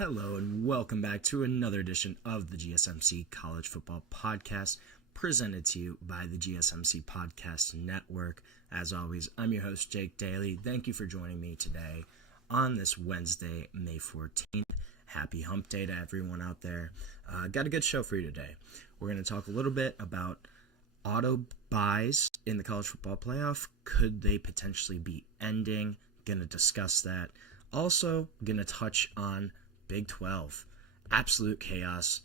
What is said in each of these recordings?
Hello and welcome back to another edition of the GSMC College Football Podcast, presented to you by the GSMC Podcast Network. As always, I'm your host, Jake Daly. Thank you for joining me today on this Wednesday, May 14th. Happy hump day to everyone out there. Got a good show for you today. We're going to talk a little bit about auto buys in the college football playoff. Could they potentially be ending? Going to discuss that. Also, going to touch on Big 12. Absolute chaos.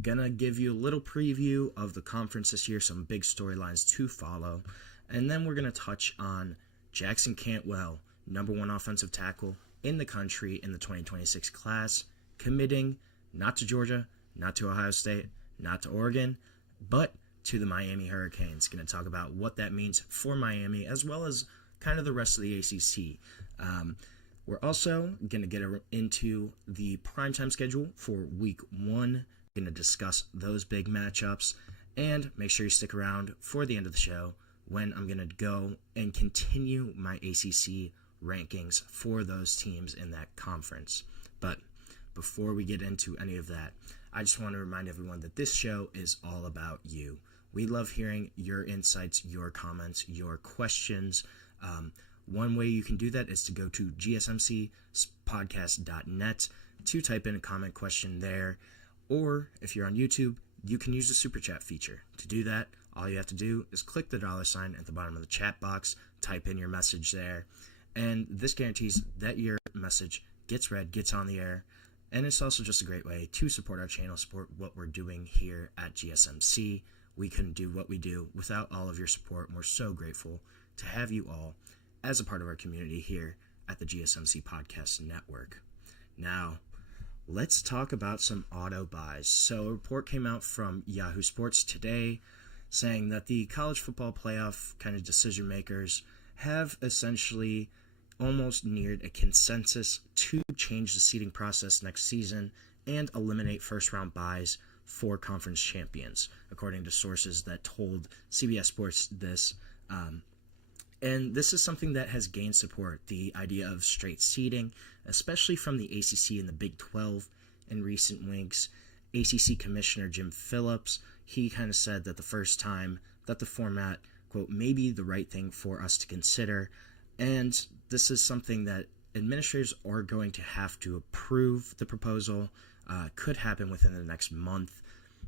Gonna give you a little preview of the conference this year, some big storylines to follow. And then we're gonna touch on Jackson Cantwell, number one offensive tackle in the country in the 2026 class, committing not to Georgia, not to Ohio State, not to Oregon, but to the Miami Hurricanes. Gonna talk about what that means for Miami, as well as kind of the rest of the ACC. We're also going to get into the primetime schedule for Week 1. Going to discuss those big matchups, and make sure you stick around for the end of the show when I'm going to go and continue my ACC rankings for those teams in that conference. But before we get into any of that, I just want to remind everyone that this show is all about you. We love hearing your insights, your comments, your questions. One way you can do that is to go to gsmcpodcast.net to type in a comment question there. Or if you're on YouTube, you can use the super chat feature. To do that, all you have to do is click the $sign at the bottom of the chat box, type in your message there, and this guarantees that your message gets read, gets on the air, and it's also just a great way to support our channel, support what we're doing here at GSMC. We couldn't do what we do without all of your support, and we're so grateful to have you all as a part of our community here at the GSMC Podcast Network. Now, let's talk about some auto buys. So a report came out from Yahoo Sports today saying that the college football playoff kind of decision makers have essentially almost neared a consensus to change the seeding process next season and eliminate first-round buys for conference champions, according to sources that told CBS Sports this. And this is something that has gained support, the idea of straight seeding, especially from the ACC and the Big 12 in recent weeks. ACC Commissioner Jim Phillips, he kind of said that the first time that the format, quote, may be the right thing for us to consider. And this is something that administrators are going to have to approve. The proposal could happen within the next month.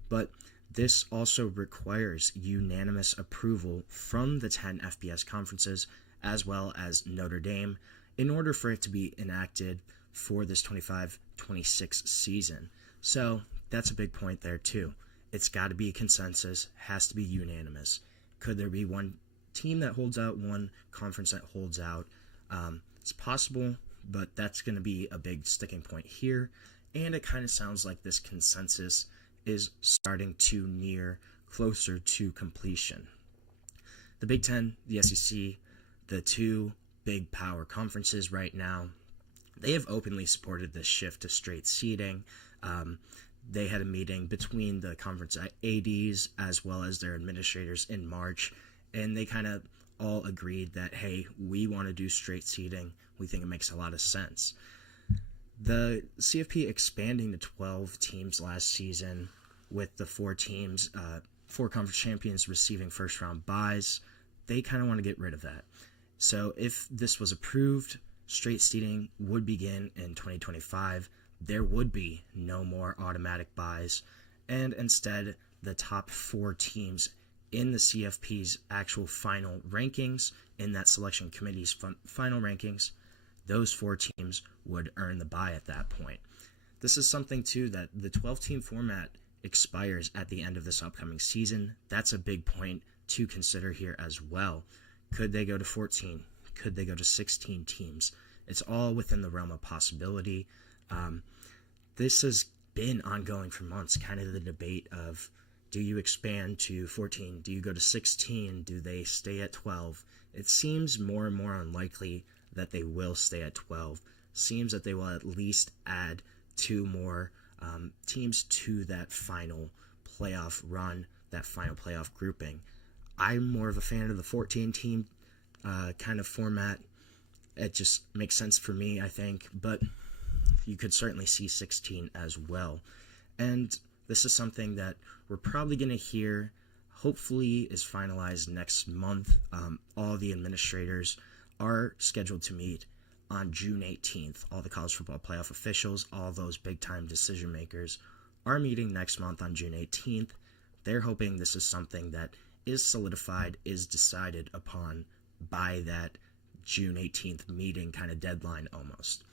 But this also requires unanimous approval from the 10 FBS conferences, as well as Notre Dame, in order for it to be enacted for this 25-26 season. So that's a big point there too. It's got to be a consensus, has to be unanimous. Could there be one team that holds out, one conference that holds out? It's possible, but that's going to be a big sticking point here. And it kind of sounds like this consensus is starting to near closer to completion. The Big Ten, the SEC, the two big power conferences right now, they have openly supported this shift to straight seeding. They had a meeting between the conference ADs as well as their administrators in March, and they kind of all agreed that, hey, we want to do straight seeding. We think it makes a lot of sense. The CFP expanding to 12 teams last season with the four conference champions receiving first-round buys, they kind of want to get rid of that. So if this was approved, straight seeding would begin in 2025. There would be no more automatic buys, and instead the top four teams in the CFP's actual final rankings, in that selection committee's final rankings, those four teams would earn the bye at that point. This is something, too, that the 12-team format expires at the end of this upcoming season. That's a big point to consider here as well. Could they go to 14? Could they go to 16 teams? It's all within the realm of possibility. This has been ongoing for months, kind of the debate of, do you expand to 14? Do you go to 16? Do they stay at 12? It seems more and more unlikely that they will stay at 12. Seems that they will at least add two more teams to that final playoff run, that final playoff grouping. I'm more of a fan of the 14-team kind of format. It just makes sense for me, I think. But you could certainly see 16 as well. And this is something that we're probably going to hear, hopefully is finalized next month. All the administrators are scheduled to meet on June 18th. All the college football playoff officials, all those big-time decision makers are meeting next month on June 18th. They're hoping this is something that is solidified, is decided upon by that June 18th meeting kind of deadline almost.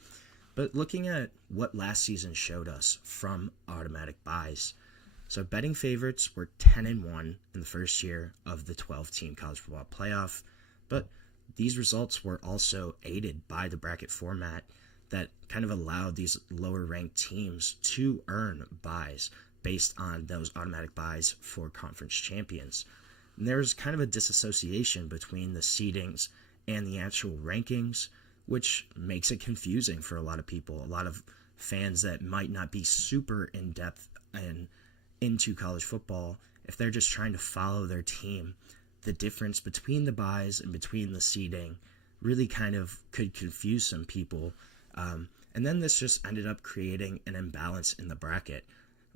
But looking at what last season showed us from automatic buys, so betting favorites were 10-1 in the first year of the 12-team college football playoff, but these results were also aided by the bracket format that kind of allowed these lower-ranked teams to earn buys based on those automatic buys for conference champions. And there's kind of a disassociation between the seedings and the actual rankings, which makes it confusing for a lot of people, a lot of fans that might not be super in-depth and into college football. If they're just trying to follow their team, the difference between the buys and between the seeding really kind of could confuse some people. And then this just ended up creating an imbalance in the bracket,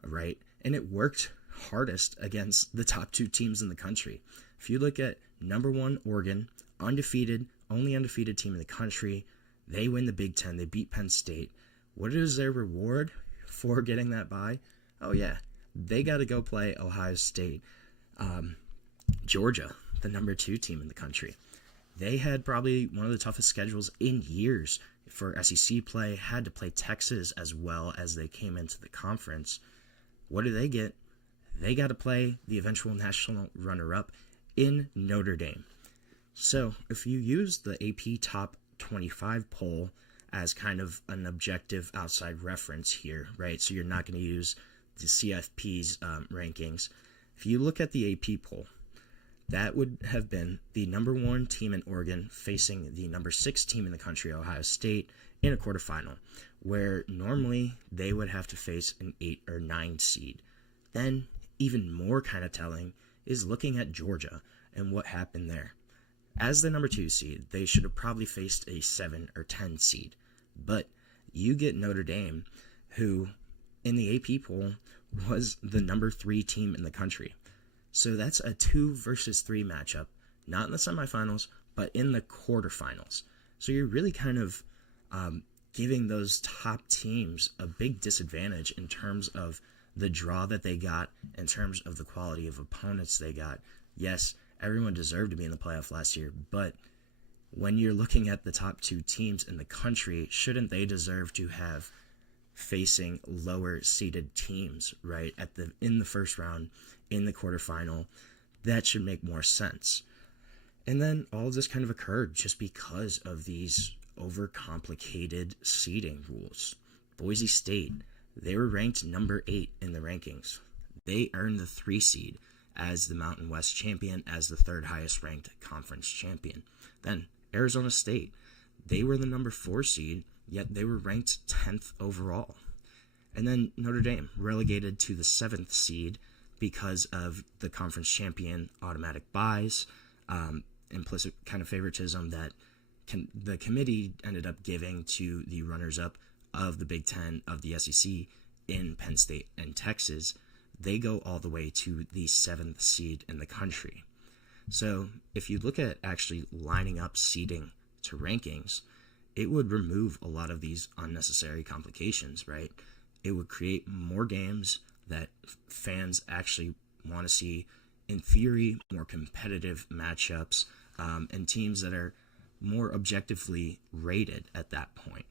right? And it worked hardest against the top two teams in the country. If you look at number one Oregon, undefeated, only undefeated team in the country, they win the Big Ten, they beat Penn State. What is their reward for getting that bye? Oh yeah, they got to go play Ohio State. Georgia, the number two team in the country. They had probably one of the toughest schedules in years for SEC play, had to play Texas as well as they came into the conference. What do they get? They got to play the eventual national runner-up in Notre Dame. So if you use the AP Top 25 poll as kind of an objective outside reference here, right? So you're not going to use the CFP's rankings. If you look at the AP poll, that would have been the number one team in Oregon facing the number 6 team in the country, Ohio State, in a quarterfinal, where normally they would have to face an 8 or 9 seed. Then, even more kind of telling is looking at Georgia and what happened there. As the number 2 seed, they should have probably faced a 7 or 10 seed. But you get Notre Dame, who in the AP poll was the number 3 team in the country. So that's a 2 versus 3 matchup, not in the semifinals, but in the quarterfinals. So you're really kind of giving those top teams a big disadvantage in terms of the draw that they got, in terms of the quality of opponents they got. Yes, everyone deserved to be in the playoff last year, but when you're looking at the top 2 teams in the country, shouldn't they deserve to have facing lower seeded teams, right? In the first round, in the quarterfinal? That should make more sense. And then all of this kind of occurred just because of these overcomplicated seeding rules. Boise State, they were ranked number 8 in the rankings. They earned the 3 seed as the Mountain West champion, as the 3rd highest ranked conference champion. Then Arizona State, they were the number 4 seed, yet they were ranked 10th overall. And then Notre Dame, relegated to the 7th seed because of the conference champion automatic buys, implicit kind of favoritism that the committee ended up giving to the runners-up of the Big Ten, of the SEC in Penn State and Texas. They go all the way to the 7th seed in the country. So if you look at actually lining up seeding to rankings, it would remove a lot of these unnecessary complications, right? It would create more games that fans actually want to see, in theory, more competitive matchups, and teams that are more objectively rated at that point.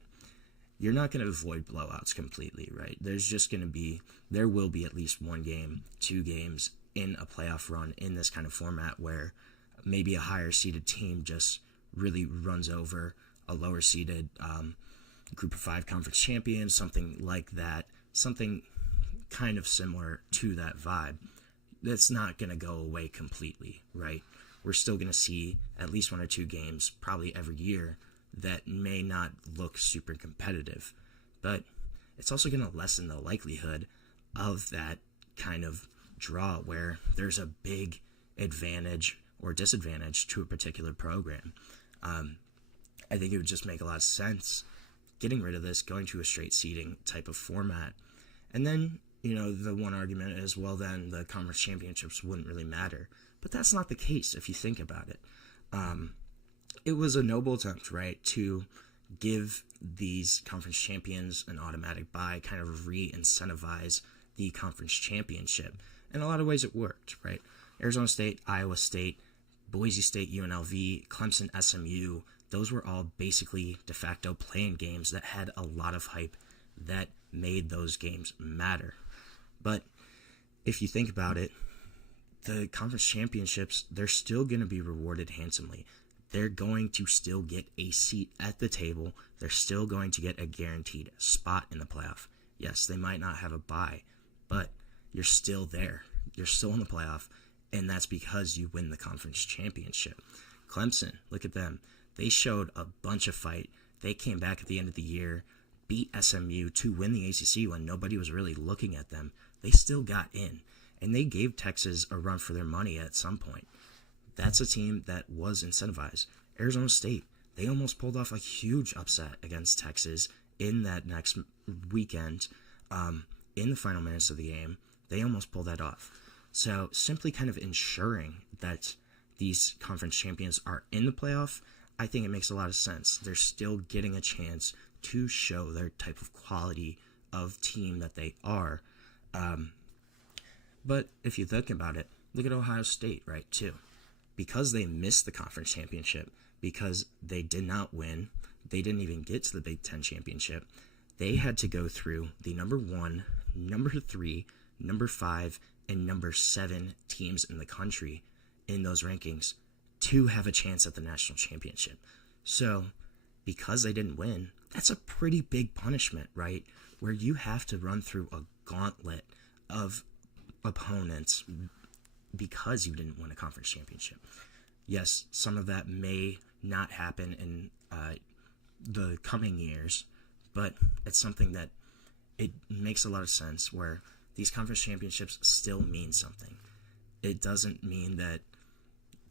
You're not going to avoid blowouts completely, right? There will be at least 1 game, 2 games in a playoff run in this kind of format where maybe a higher seeded team just really runs over a lower seeded group of 5 conference champion, something like that, something kind of similar to that vibe. That's not going to go away completely, right? We're still going to see at least 1 or 2 games probably every year that may not look super competitive, but it's also going to lessen the likelihood of that kind of draw where there's a big advantage or disadvantage to a particular program. I think it would just make a lot of sense getting rid of this, going to a straight seeding type of format. And then, the one argument is, well, then the conference championships wouldn't really matter. But that's not the case if you think about it. It was a noble attempt, right, to give these conference champions an automatic bye, kind of re-incentivize the conference championship. In a lot of ways it worked, right? Arizona State, Iowa State, Boise State, UNLV, Clemson, SMU, those were all basically de facto play-in games that had a lot of hype that made those games matter. But if you think about it, the conference championships, they're still going to be rewarded handsomely. They're going to still get a seat at the table. They're still going to get a guaranteed spot in the playoff. Yes, they might not have a bye, but you're still there. You're still in the playoff, and that's because you win the conference championship. Clemson, look at them. They showed a bunch of fight. They came back at the end of the year, beat SMU to win the ACC when nobody was really looking at them. They still got in, and they gave Texas a run for their money at some point. That's a team that was incentivized. Arizona State, they almost pulled off a huge upset against Texas in that next weekend. In the final minutes of the game, they almost pulled that off. So simply kind of ensuring that these conference champions are in the playoff, I think it makes a lot of sense. They're still getting a chance to show their type of quality of team that they are. But if you think about it, look at Ohio State, right, too. Because they missed the conference championship, because they did not win, they didn't even get to the Big Ten championship, they had to go through the number 1, number 3, number 5, and number 7 teams in the country in those rankings to have a chance at the national championship. So, because they didn't win, that's a pretty big punishment, right? Where you have to run through a gauntlet of opponents because you didn't win a conference championship. Yes, some of that may not happen in the coming years, but it's something that it makes a lot of sense where these conference championships still mean something. It doesn't mean that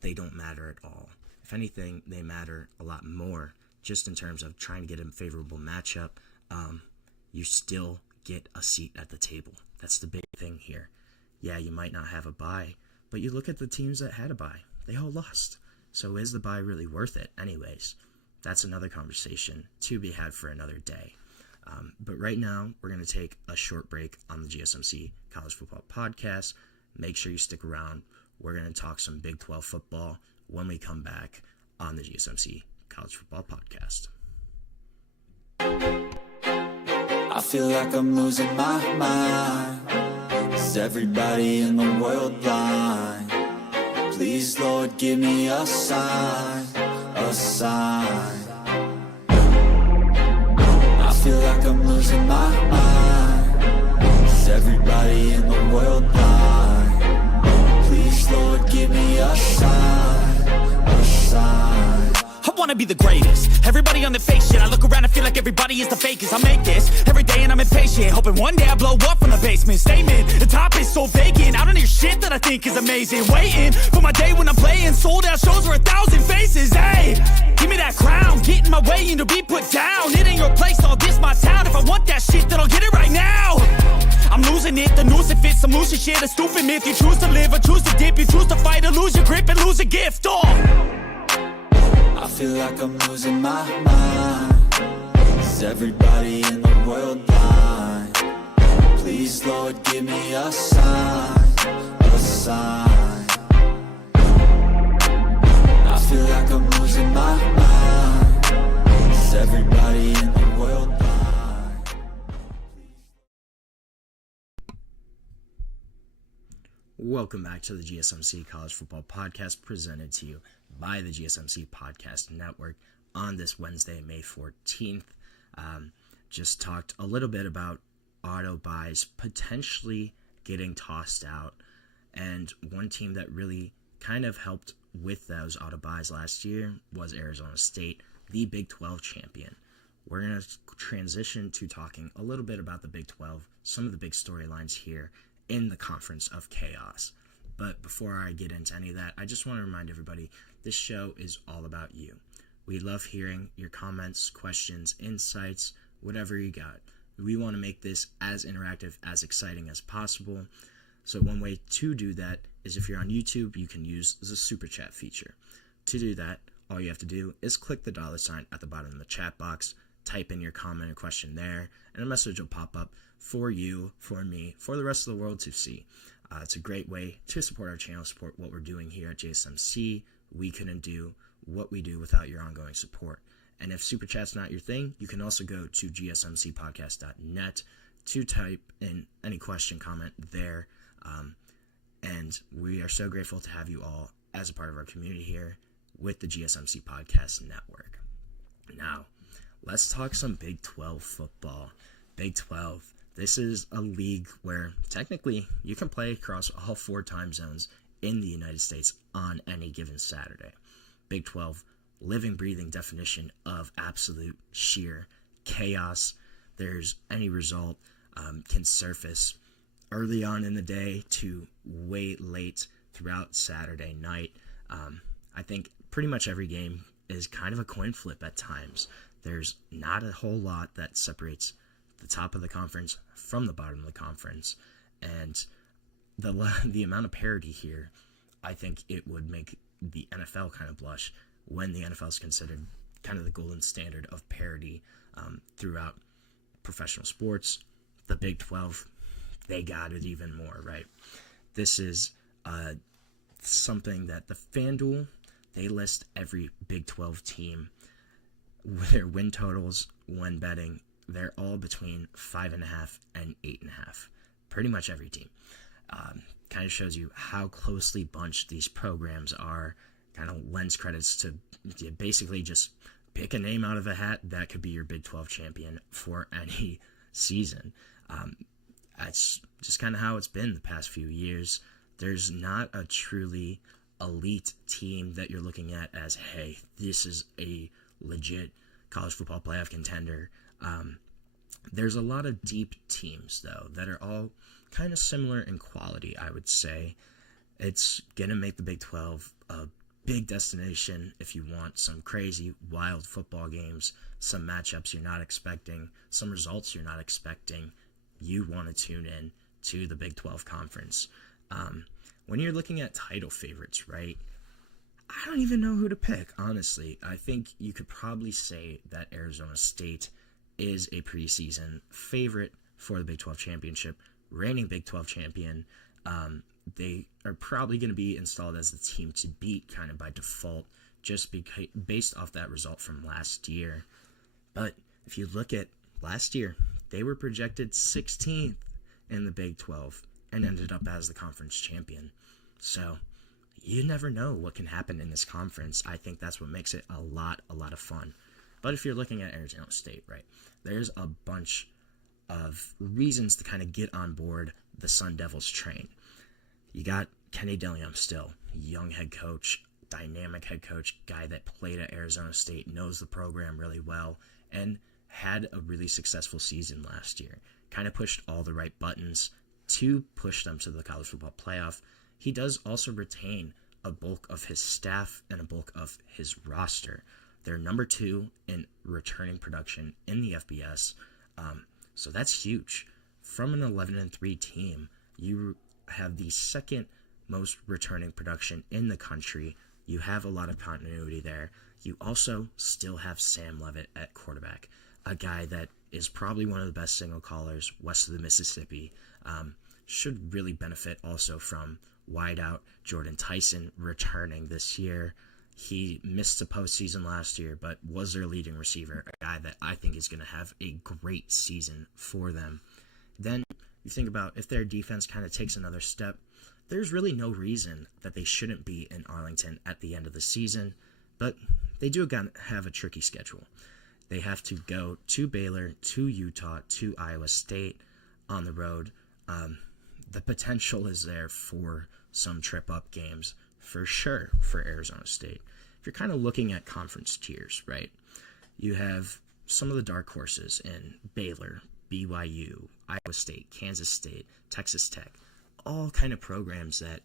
they don't matter at all. If anything, they matter a lot more just in terms of trying to get a favorable matchup. You still get a seat at the table. That's the big thing here. Yeah, you might not have a bye, but you look at the teams that had a bye. They all lost. So is the bye really worth it? Anyways, that's another conversation to be had for another day. But right now, we're going to take a short break on the GSMC College Football Podcast. Make sure you stick around. We're going to talk some Big 12 football when we come back on the GSMC College Football Podcast. I feel like I'm losing my mind. Is everybody in the world blind? Please, Lord, give me a sign, a sign. I feel like I'm losing my mind. Is everybody in the world blind? Please, Lord, give me a sign, a sign. I wanna be the greatest. Everybody on the fake shit. I look around and feel like everybody is the fakest. I make this every day and I'm impatient, hoping one day I blow up from the basement. Statement, the top is so vacant. I don't hear shit that I think is amazing. Waiting for my day when I'm playing sold out shows for 1,000 faces. Hey, give me that crown, get in my way and to be put down. It ain't your place, all this my town. If I want that shit, then I'll get it right now. I'm losing it, the noose it fits, some losing shit, a stupid myth. You choose to live or choose to dip, you choose to fight or lose your grip and lose a gift. I feel like I'm losing my mind. Is everybody in the world blind? Please, Lord, give me a sign, a sign. I feel like I'm losing my mind. Is everybody in the world blind? Welcome back to the GSMC College Football Podcast, presented to you by the GSMC Podcast Network on this Wednesday, May 14th. Just talked a little bit about auto buys potentially getting tossed out, and one team that really kind of helped with those auto buys last year was Arizona State, the Big 12 champion. We're going to transition to talking a little bit about the Big 12, some of the big storylines here in the Conference of Chaos. But before I get into any of that, I just want to remind everybody, this show is all about you. We love hearing your comments, questions, insights, whatever you got. We want to make this as interactive, as exciting as possible. So one way to do that is if you're on YouTube, you can use the super chat feature. To do that, all you have to do is click the $ at the bottom of the chat box, type in your comment or question there, and a message will pop up for you, for me, for the rest of the world to see. It's a great way to support our channel, support what we're doing here at GSMC. We couldn't do what we do without your ongoing support. And if Super Chat's not your thing, you can also go to gsmcpodcast.net to type in any question, comment there. And we are so grateful to have you all as a part of our community here with the GSMC Podcast Network. Now, let's talk some Big 12 football. Big 12. This is a league where technically you can play across all 4 time zones in the United States on any given Saturday. Big 12, living, breathing definition of absolute sheer chaos. There's any result can surface early on in the day to way late throughout Saturday night. I think pretty much every game is kind of a coin flip at times. There's not a whole lot that separates the top of the conference from the bottom of the conference, and the amount of parity here, I think it would make the NFL kind of blush when the NFL is considered kind of the golden standard of parity throughout professional sports. The Big 12, they got it even more, right? This is something that the FanDuel, they list every Big 12 team, their win totals when betting. They're all between 5.5 and 8.5. Pretty much every team. Kind of shows you how closely bunched these programs are. Kind of lends credits to basically just pick a name out of a hat that could be your Big 12 champion for any season. That's just kind of how it's been the past few years. There's not a truly elite team that you're looking at as, hey, this is a legit college football playoff contender. There's a lot of deep teams, though, that are all kind of similar in quality, I would say. It's going to make the Big 12 a big destination if you want some crazy, wild football games, some matchups you're not expecting, some results you're not expecting. You want to tune in to the Big 12 Conference. When you're looking at title favorites, right, I don't even know who to pick, honestly. I think you could probably say that Arizona State is a preseason favorite for the Big 12 championship, reigning Big 12 champion. They are probably going to be installed as the team to beat kind of by default, just based off that result from last year. But if you look at last year, they were projected 16th in the Big 12 and ended up as the conference champion. So you never know what can happen in this conference. I think that's what makes it a lot of fun. But if you're looking at Arizona State, right, there's a bunch of reasons to kind of get on board the Sun Devils train. You got Kenny Dillingham still, young head coach, dynamic head coach, guy that played at Arizona State, knows the program really well, and had a really successful season last year. Kind of pushed all the right buttons to push them to the college football playoff. He does also retain a bulk of his staff and a bulk of his roster. They're number 2 in returning production in the FBS, so that's huge. From an 11-3 team, you have the second most returning production in the country. You have a lot of continuity there. You also still have Sam Leavitt at quarterback, a guy that is probably one of the best signal callers west of the Mississippi. Should really benefit also from wideout Jordan Tyson returning this year. He missed the postseason last year, but was their leading receiver, a guy that I think is going to have a great season for them. Then you think about if their defense kind of takes another step, there's really no reason that they shouldn't be in Arlington at the end of the season, but they do have a tricky schedule. They have to go to Baylor, to Utah, to Iowa State on the road. The potential is there for some trip-up games, for sure, for Arizona State. If you're kind of looking at conference tiers, right, you have some of the dark horses in Baylor, BYU, Iowa State, Kansas State, Texas Tech, all kind of programs that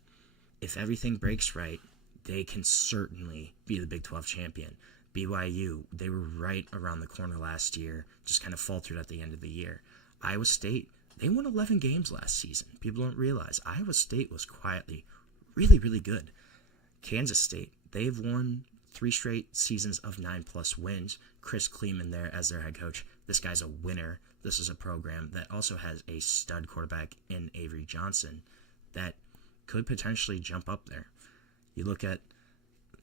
if everything breaks right, they can certainly be the Big 12 champion. BYU, they were right around the corner last year, just kind of faltered at the end of the year. Iowa State, they won 11 games last season. People don't realize Iowa State was quietly really, really good. Kansas State, they've won 3 straight seasons of 9+ wins. Chris Kleeman there as their head coach. This guy's a winner. This is a program that also has a stud quarterback in Avery Johnson that could potentially jump up there. You look at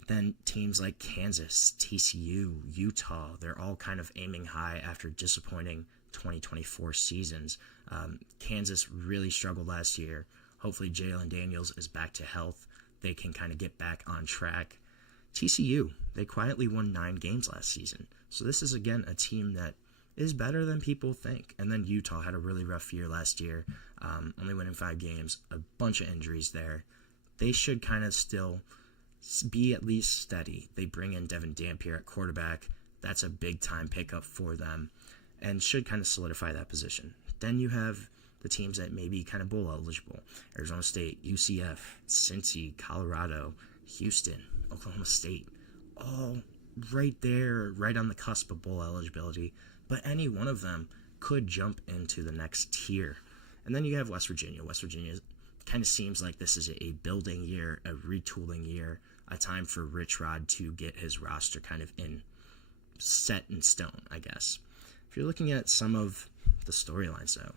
then teams like Kansas, TCU, Utah, they're all kind of aiming high after disappointing 2024 seasons. Kansas really struggled last year. Hopefully Jalen Daniels is back to health. They can kind of get back on track. TCU, they quietly won 9 games last season. So this is, again, a team that is better than people think. And then Utah had a really rough year last year, only winning 5 games, a bunch of injuries there. They should kind of still be at least steady. They bring in Devin Dampier at quarterback. That's a big-time pickup for them and should kind of solidify that position. Then you have the teams that may be kind of bowl eligible. Arizona State, UCF, Cincy, Colorado, Houston, Oklahoma State, all right there, right on the cusp of bowl eligibility. But any one of them could jump into the next tier. And then you have West Virginia. West Virginia kind of seems like this is a building year, a retooling year, a time for Rich Rod to get his roster kind of set in stone, I guess. If you're looking at some of the storylines, though,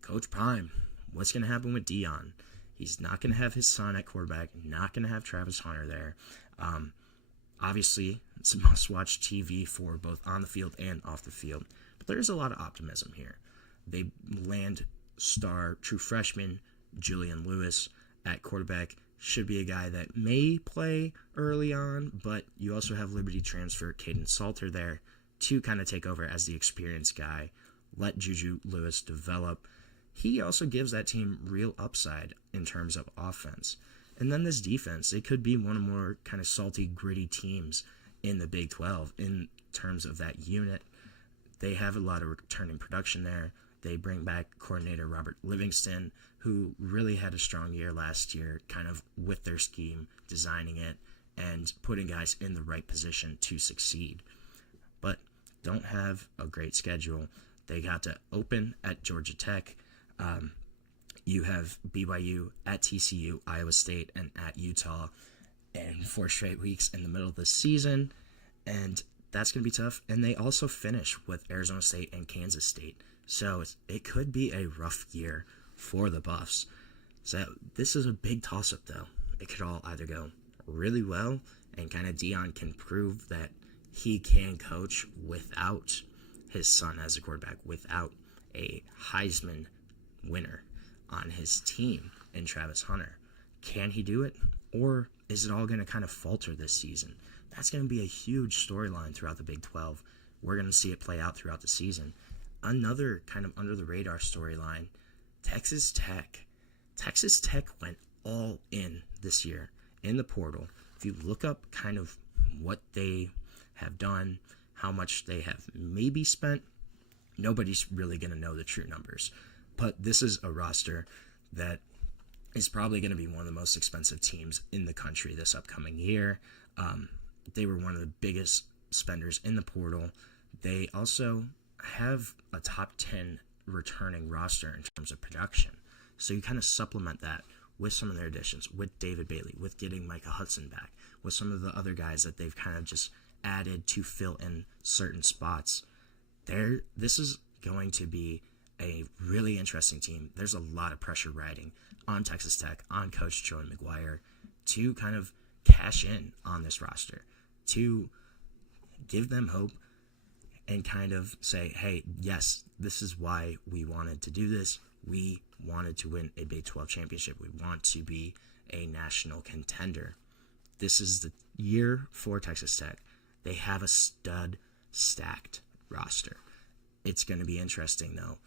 Coach Prime, what's going to happen with Dion? He's not going to have his son at quarterback, not going to have Travis Hunter there. Obviously, it's a must-watch TV for both on the field and off the field. But there's a lot of optimism here. They land star true freshman Julian Lewis at quarterback. Should be a guy that may play early on, but you also have Liberty transfer Caden Salter there to kind of take over as the experienced guy. Let Juju Lewis develop. He also gives that team real upside in terms of offense. And then this defense, it could be one of more kind of salty, gritty teams in the Big 12 in terms of that unit. They have a lot of returning production there. They bring back coordinator Robert Livingston, who really had a strong year last year, kind of with their scheme, designing it, and putting guys in the right position to succeed. But don't have a great schedule. They got to open at Georgia Tech. You have BYU at TCU, Iowa State, and at Utah, and 4 straight weeks in the middle of the season, and that's going to be tough. And they also finish with Arizona State and Kansas State, so it could be a rough year for the Buffs. So this is a big toss-up, though. It could all either go really well, and kind of Dion can prove that he can coach without his son as a quarterback, without a Heisman winner on his team in Travis Hunter. Can he do it? Or is it all going to kind of falter this season? That's going to be a huge storyline throughout the Big 12. We're going to see it play out throughout the season. Another kind of under-the-radar storyline, Texas Tech. Texas Tech went all in this year in the portal. If you look up kind of what they have done, how much they have maybe spent, nobody's really going to know the true numbers. But this is a roster that is probably going to be one of the most expensive teams in the country this upcoming year. They were one of the biggest spenders in the portal. They also have a top 10 returning roster in terms of production. So you kind of supplement that with some of their additions, with David Bailey, with getting Micah Hudson back, with some of the other guys that they've kind of just added to fill in certain spots. This is going to be a really interesting team. There's a lot of pressure riding on Texas Tech, on Coach Joey McGuire, to kind of cash in on this roster, to give them hope and kind of say, hey, yes, this is why we wanted to do this. We wanted to win a Big 12 championship. We want to be a national contender. This is the year for Texas Tech. They have a stud stacked roster. It's going to be interesting, though.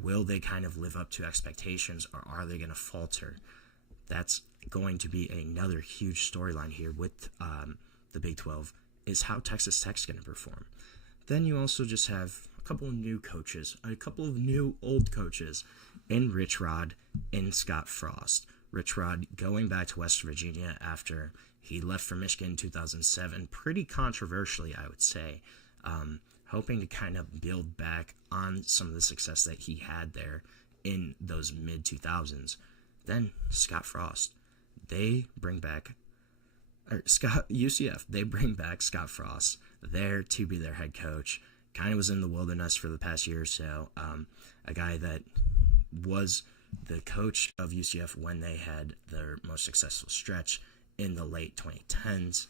Will they kind of live up to expectations, or are they going to falter? That's going to be another huge storyline here with the Big 12, is how Texas Tech's going to perform. Then you also just have a couple of new coaches, a couple of new old coaches in Rich Rod and Scott Frost. Rich Rod going back to West Virginia after He left for Michigan in 2007, pretty controversially, I would say, hoping to kind of build back on some of the success that he had there in those mid-2000s. Then Scott Frost, UCF, they bring back Scott Frost there to be their head coach. Kind of was in the wilderness for the past year or so. A guy that was the coach of UCF when they had their most successful stretch in the late 2010s,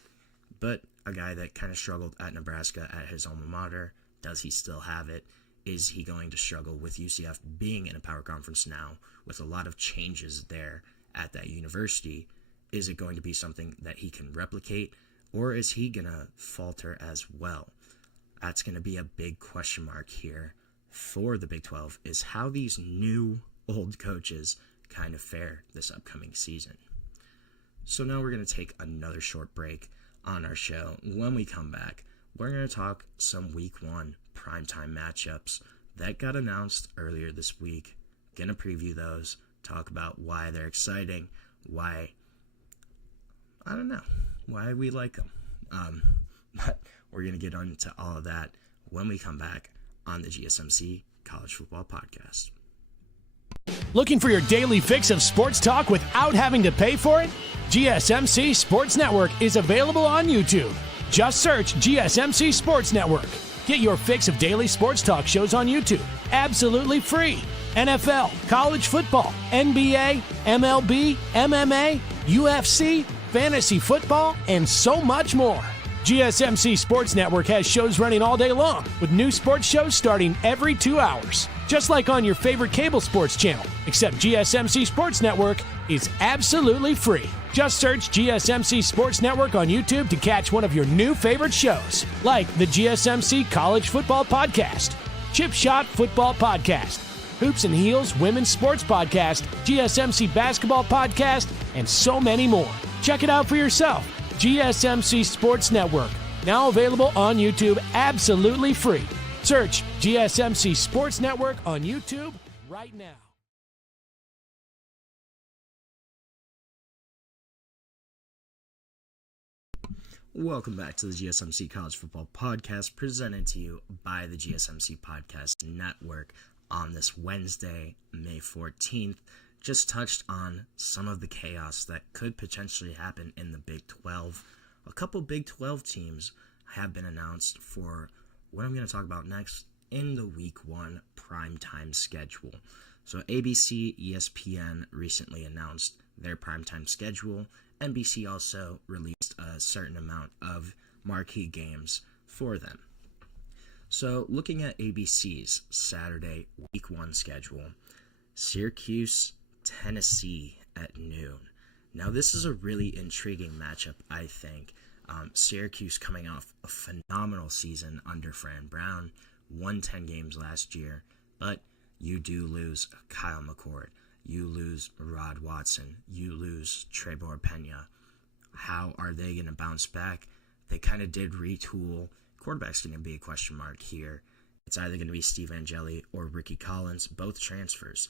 but a guy that kind of struggled at Nebraska at his alma mater. Does he still have it? Is he going to struggle with UCF being in a power conference now with a lot of changes there at that university? Is it going to be something that he can replicate, or is he going to falter as well? That's going to be a big question mark here for the Big 12, is how these new old coaches kind of fare this upcoming season. So now we're going to take another short break on our show. When we come back, we're going to talk some Week 1 primetime matchups that got announced earlier this week. Going to preview those, talk about why they're exciting, why we like them. But we're going to get into all of that when we come back on the GSMC College Football Podcast. Looking for your daily fix of sports talk without having to pay for it? GSMC Sports Network is available on YouTube. Just search GSMC Sports Network. Get your fix of daily sports talk shows on YouTube, absolutely free. NFL, college football, NBA, MLB, MMA, UFC, fantasy football, and so much more. GSMC Sports Network has shows running all day long, with new sports shows starting every 2 hours. Just like on your favorite cable sports channel, except GSMC Sports Network is absolutely free. Just search GSMC Sports Network on YouTube to catch one of your new favorite shows, like the GSMC College Football Podcast, Chip Shot Football Podcast, Hoops and Heels Women's Sports Podcast, GSMC Basketball Podcast, and so many more. Check it out for yourself. GSMC Sports Network, now available on YouTube absolutely free. Search GSMC Sports Network on YouTube right now. Welcome back to the GSMC College Football Podcast, presented to you by the GSMC Podcast Network on this Wednesday, May 14th. Just touched on some of the chaos that could potentially happen in the Big 12. A couple Big 12 teams have been announced for what I'm going to talk about next in the Week 1 primetime schedule. So ABC, ESPN recently announced their primetime schedule. NBC also released a certain amount of marquee games for them. So looking at ABC's Saturday Week 1 schedule, Syracuse, Tennessee at noon. Now this is a really intriguing matchup, I think. Syracuse coming off a phenomenal season under Fran Brown, won 10 games last year, but you do lose Kyle McCord, you lose Rod Watson, you lose Trebor Pena. How are they going to bounce back? They kind of did retool. Quarterback's going to be a question mark here. It's either going to be Steve Angeli or Ricky Collins, both transfers.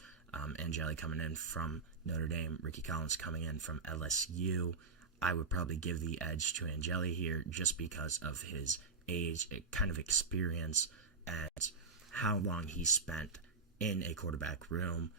Angeli coming in from Notre Dame, Ricky Collins coming in from LSU. I would probably give the edge to Angeli here just because of his age, kind of experience, and how long he spent in a quarterback room.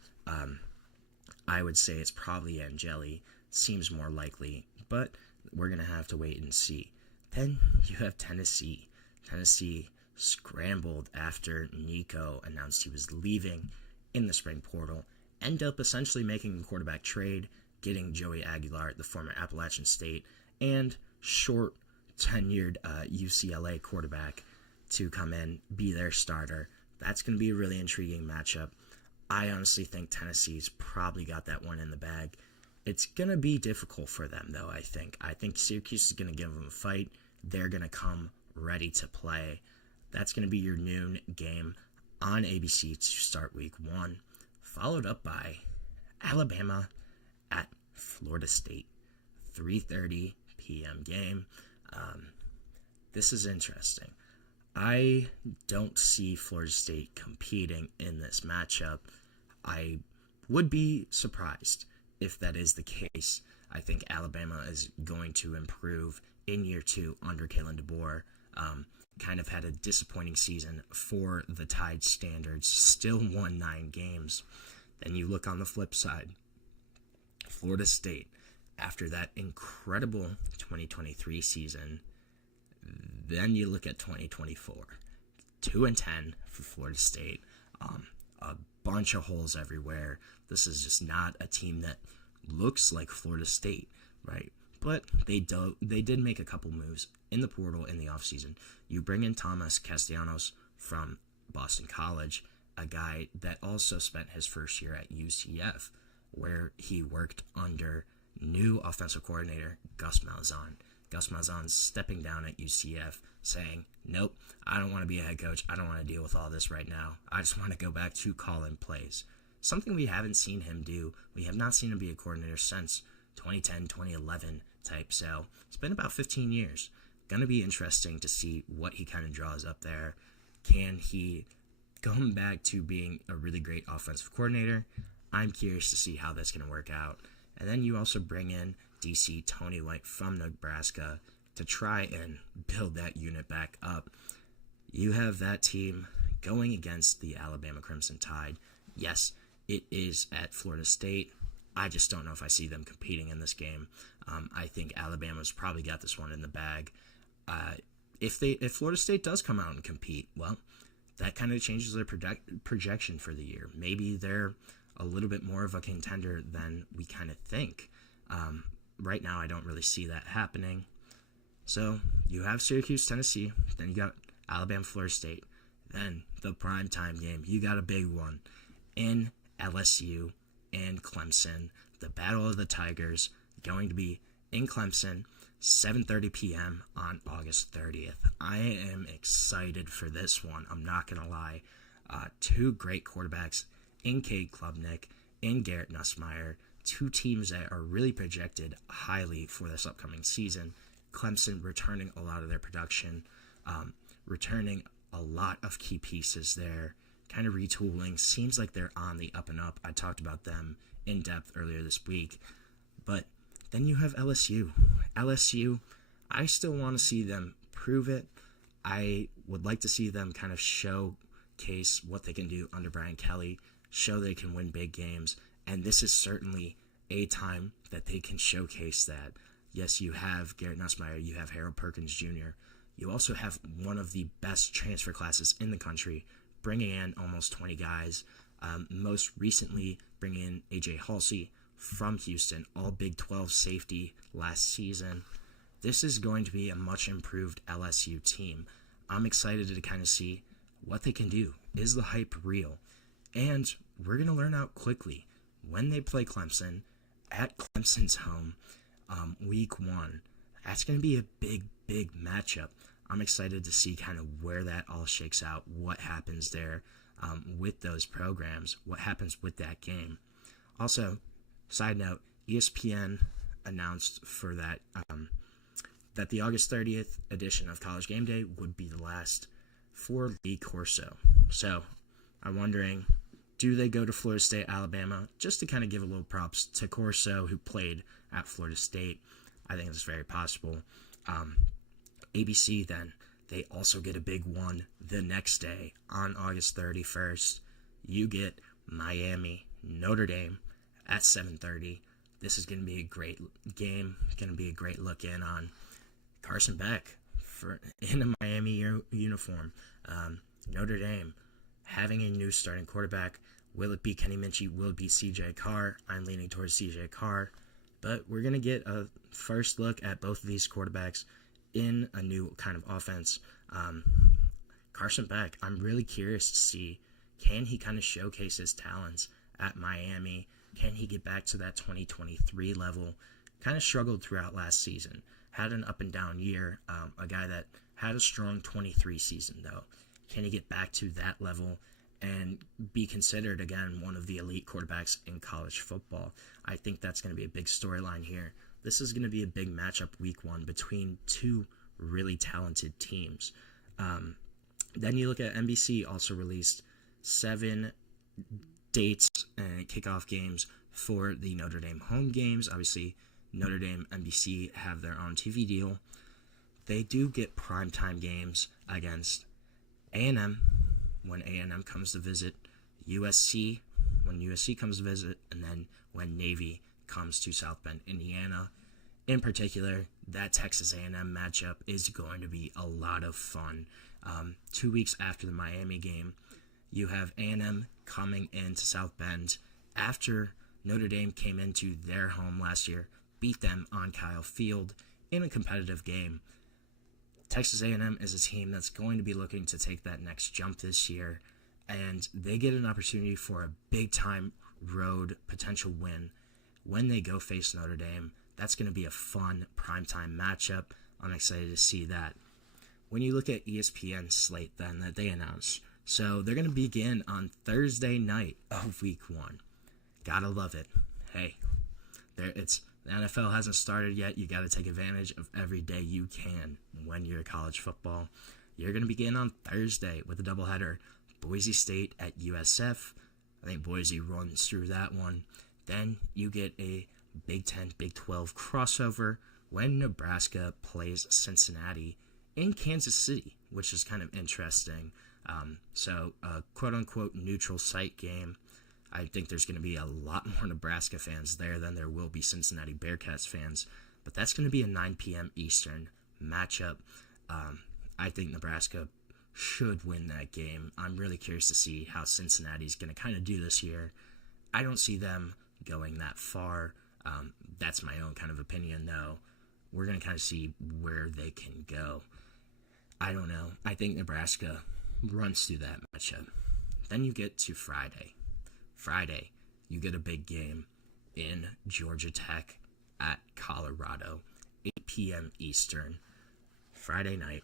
I would say it's probably Angeli. Seems more likely, but we're going to have to wait and see. Then you have Tennessee. Tennessee scrambled after Nico announced he was leaving in the spring portal. End up essentially making a quarterback trade, getting Joey Aguilar, the former Appalachian State and short tenured UCLA quarterback, to come in, be their starter. That's going to be a really intriguing matchup. I honestly think Tennessee's probably got that one in the bag. It's going to be difficult for them, though, I think. I think Syracuse is going to give them a fight. They're going to come ready to play. That's going to be your noon game on ABC to start Week 1, followed up by Alabama at Florida State, 3:30 p.m. game. This is interesting. I don't see Florida State competing in this matchup. I would be surprised if that is the case. I think Alabama is going to improve in year 2 under Kalen DeBoer. Kind of had a disappointing season for the Tide standards, still won 9 games. Then you look on the flip side, Florida State, after that incredible 2023 season, then you look at 2024, 2-10 for Florida State, a bunch of holes everywhere. This is just not a team that looks like Florida State, right? But they did make a couple moves in the portal in the offseason. You bring in Thomas Castellanos from Boston College, a guy that also spent his first year at UCF, where he worked under new offensive coordinator Gus Malzahn. Gus Malzahn's stepping down at UCF, saying, nope, I don't want to be a head coach. I don't want to deal with all this right now. I just want to go back to calling plays. Something we haven't seen him do. We have not seen him be a coordinator since 2010, 2011 type. So it's been about 15 years. Going to be interesting to see what he kind of draws up there. Can he come back to being a really great offensive coordinator? I'm curious to see how that's going to work out. And then you also bring in DC Tony White from Nebraska to try and build that unit back up. You have that team going against the Alabama Crimson Tide. Yes, it is at Florida State. I just don't know if I see them competing in this game. I think Alabama's probably got this one in the bag. If Florida State does come out and compete, well, that kind of changes their projection for the year. Maybe they're a little bit more of a contender than we kind of think. Right now, I don't really see that happening. So you have Syracuse, Tennessee, then you got Alabama, Florida State, then the primetime game. You got a big one in LSU and Clemson. The Battle of the Tigers going to be in Clemson, 7:30 p.m. on August 30th. I am excited for this one. I'm not going to lie. 2 great quarterbacks in Cade Klubnik, in Garrett Nussmeier. 2 teams that are really projected highly for this upcoming season. Clemson returning a lot of their production, returning a lot of key pieces there, kind of retooling. Seems like they're on the up and up. I talked about them in depth earlier this week. But then you have LSU. LSU, I still want to see them prove it. I would like to see them kind of showcase what they can do under Brian Kelly, show they can win big games, and this is certainly a time that they can showcase that. Yes, you have Garrett Nussmeier, you have Harold Perkins Jr., you also have one of the best transfer classes in the country, bringing in almost 20 guys, most recently bringing in A.J. Halsey from Houston, all Big 12 safety last season. This is going to be a much improved LSU team. I'm excited to kind of see what they can do. Is the hype real? And we're going to learn out quickly when they play Clemson at Clemson's home week 1. That's going to be a big matchup. I'm excited to see kind of where that all shakes out, what happens there with those programs, what happens with that game. Also, side note, ESPN announced for that that the August 30th edition of College Game Day would be the last for Lee Corso. So I'm wondering, do they go to Florida State, Alabama, just to kind of give a little props to Corso, who played at Florida State? I think it's very possible. ABC, then, they also get a big one the next day on August 31st. You get Miami, Notre Dame at 7:30. This is going to be a great game, going to be a great look in on Carson Beck in a Miami uniform. Notre Dame having a new starting quarterback. Will it be Kenny Minchie? Will it be C.J. Carr? I'm leaning towards C.J. Carr. But we're going to get a first look at both of these quarterbacks in a new kind of offense. Carson Beck, I'm really curious to see, can he kind of showcase his talents at Miami? Can he get back to that 2023 level? Kind of struggled throughout last season. Had an up and down year. A guy that had a strong 23 season, though. Can he get back to that level and be considered, again, one of the elite quarterbacks in college football? I think that's going to be a big storyline here. This is going to be a big matchup week 1 between 2 really talented teams. Then you look at NBC also released 7 dates and kickoff games for the Notre Dame home games. Obviously, Notre Dame, NBC have their own TV deal. They do get primetime games against A&M when A&M comes to visit, USC when USC comes to visit, and then when Navy comes to South Bend, Indiana. In particular, that Texas A&M matchup is going to be a lot of fun. 2 weeks after the Miami game, you have A&M coming into South Bend after Notre Dame came into their home last year, beat them on Kyle Field in a competitive game. Texas A&M is a team that's going to be looking to take that next jump this year, and they get an opportunity for a big-time road potential win when they go face Notre Dame. That's going to be a fun primetime matchup. I'm excited to see that. When you look at ESPN's slate then that they announced, so they're going to begin on Thursday night of Week 1. Gotta love it. Hey, the NFL hasn't started yet. You got to take advantage of every day you can when you're college football. You're going to begin on Thursday with a doubleheader. Boise State at USF. I think Boise runs through that one. Then you get a Big 10, Big 12 crossover when Nebraska plays Cincinnati in Kansas City, which is kind of interesting. So a quote-unquote neutral site game. I think there's going to be a lot more Nebraska fans there than there will be Cincinnati Bearcats fans. But that's going to be a 9 p.m. Eastern matchup. I think Nebraska should win that game. I'm really curious to see how Cincinnati's going to kind of do this year. I don't see them going that far. That's my own kind of opinion, though. We're going to kind of see where they can go. I don't know. I think Nebraska runs through that matchup. Then you get to Friday. Friday, you get a big game in Georgia Tech at Colorado, 8 p.m. Eastern. Friday night.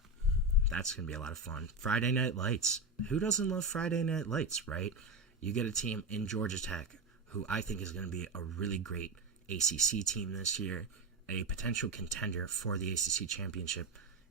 That's going to be a lot of fun. Friday Night Lights. Who doesn't love Friday Night Lights, right? You get a team in Georgia Tech who I think is going to be a really great ACC team this year, a potential contender for the ACC championship.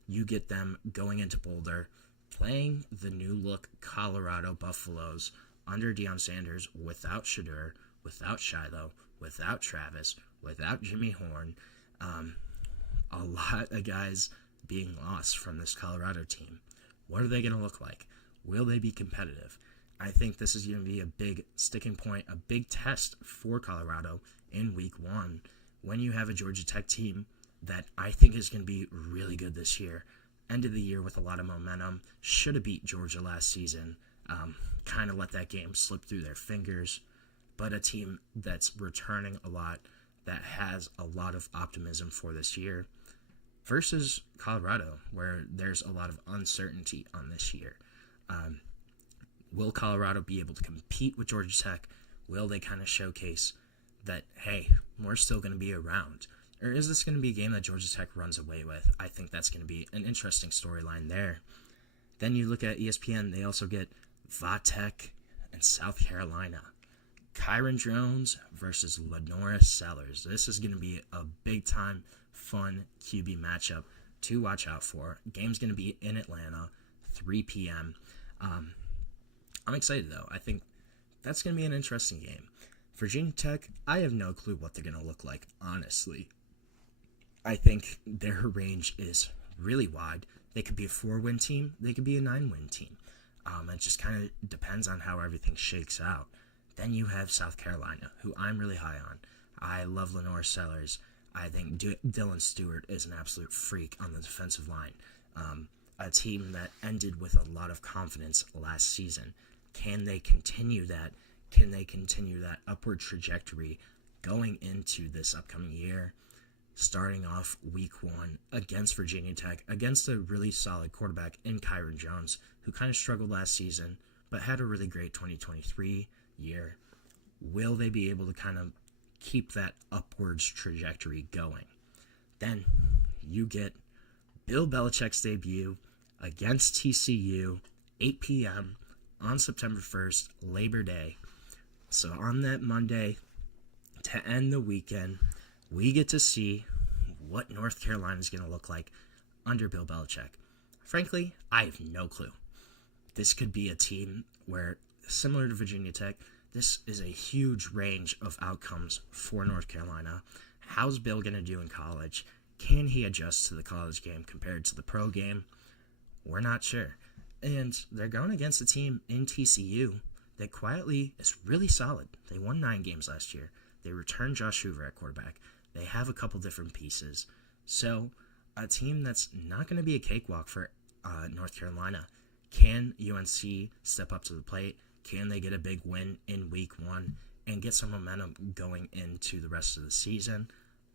You get them going into Boulder, playing the new-look Colorado Buffaloes under Deion Sanders without Shedeur, without Shiloh, without Travis, without Jimmy Horn. A lot of guys being lost from this Colorado team. What are they going to look like? Will they be competitive? I think this is going to be a big sticking point, a big test for Colorado in Week 1 when you have a Georgia Tech team that I think is going to be really good this year. End of the year with a lot of momentum. Should have beat Georgia last season. Kind of let that game slip through their fingers. But a team that's returning a lot, that has a lot of optimism for this year, versus Colorado, where there's a lot of uncertainty on this year. Will Colorado be able to compete with Georgia Tech? Will they kind of showcase that, hey, we're still going to be around? Or is this going to be a game that Georgia Tech runs away with? I think that's going to be an interesting storyline there. Then you look at ESPN, they also get Va-Tech and South Carolina. Kyron Jones versus Lenora Sellers. This is going to be a big-time, fun QB matchup to watch out for. Game's going to be in Atlanta, 3 p.m. I'm excited, though. I think that's going to be an interesting game. Virginia Tech, I have no clue what they're going to look like, honestly. I think their range is really wide. They could be a 4-win team. They could be a 9-win team. It just kind of depends on how everything shakes out. Then you have South Carolina, who I'm really high on. I love Lenora Sellers. I think Dylan Stewart is an absolute freak on the defensive line. A team that ended with a lot of confidence last season. Can they continue that? Can they continue that upward trajectory going into this upcoming year? Starting off Week 1 against Virginia Tech, against a really solid quarterback in Kyron Jones, who kind of struggled last season, but had a really great 2023 year. Will they be able to kind of keep that upwards trajectory going? Then you get Bill Belichick's debut against TCU, 8 p.m. on September 1st, Labor Day. So on that Monday, to end the weekend, we get to see what North Carolina is going to look like under Bill Belichick. Frankly, I have no clue. This could be a team where, similar to Virginia Tech, this is a huge range of outcomes for North Carolina. how's Bill going to do in college? Can he adjust to the college game compared to the pro game? We're not sure. And they're going against a team in TCU that quietly is really solid. They won 9 games last year. They returned Josh Hoover at quarterback. They have a couple different pieces. So a team that's not going to be a cakewalk for North Carolina. Can UNC step up to the plate? Can they get a big win in week 1 and get some momentum going into the rest of the season?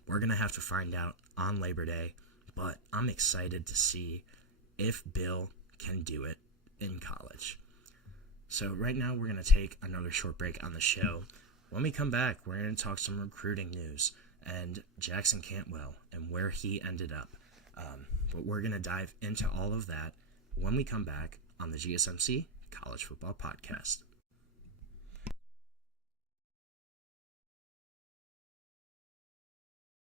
We're going to have to find out on Labor Day, but I'm excited to see if Bill can do it in college. So right now we're going to take another short break on the show. When we come back, we're going to talk some recruiting news and Jackson Cantwell and where he ended up. But we're going to dive into all of that when we come back on the GSMC College Football Podcast.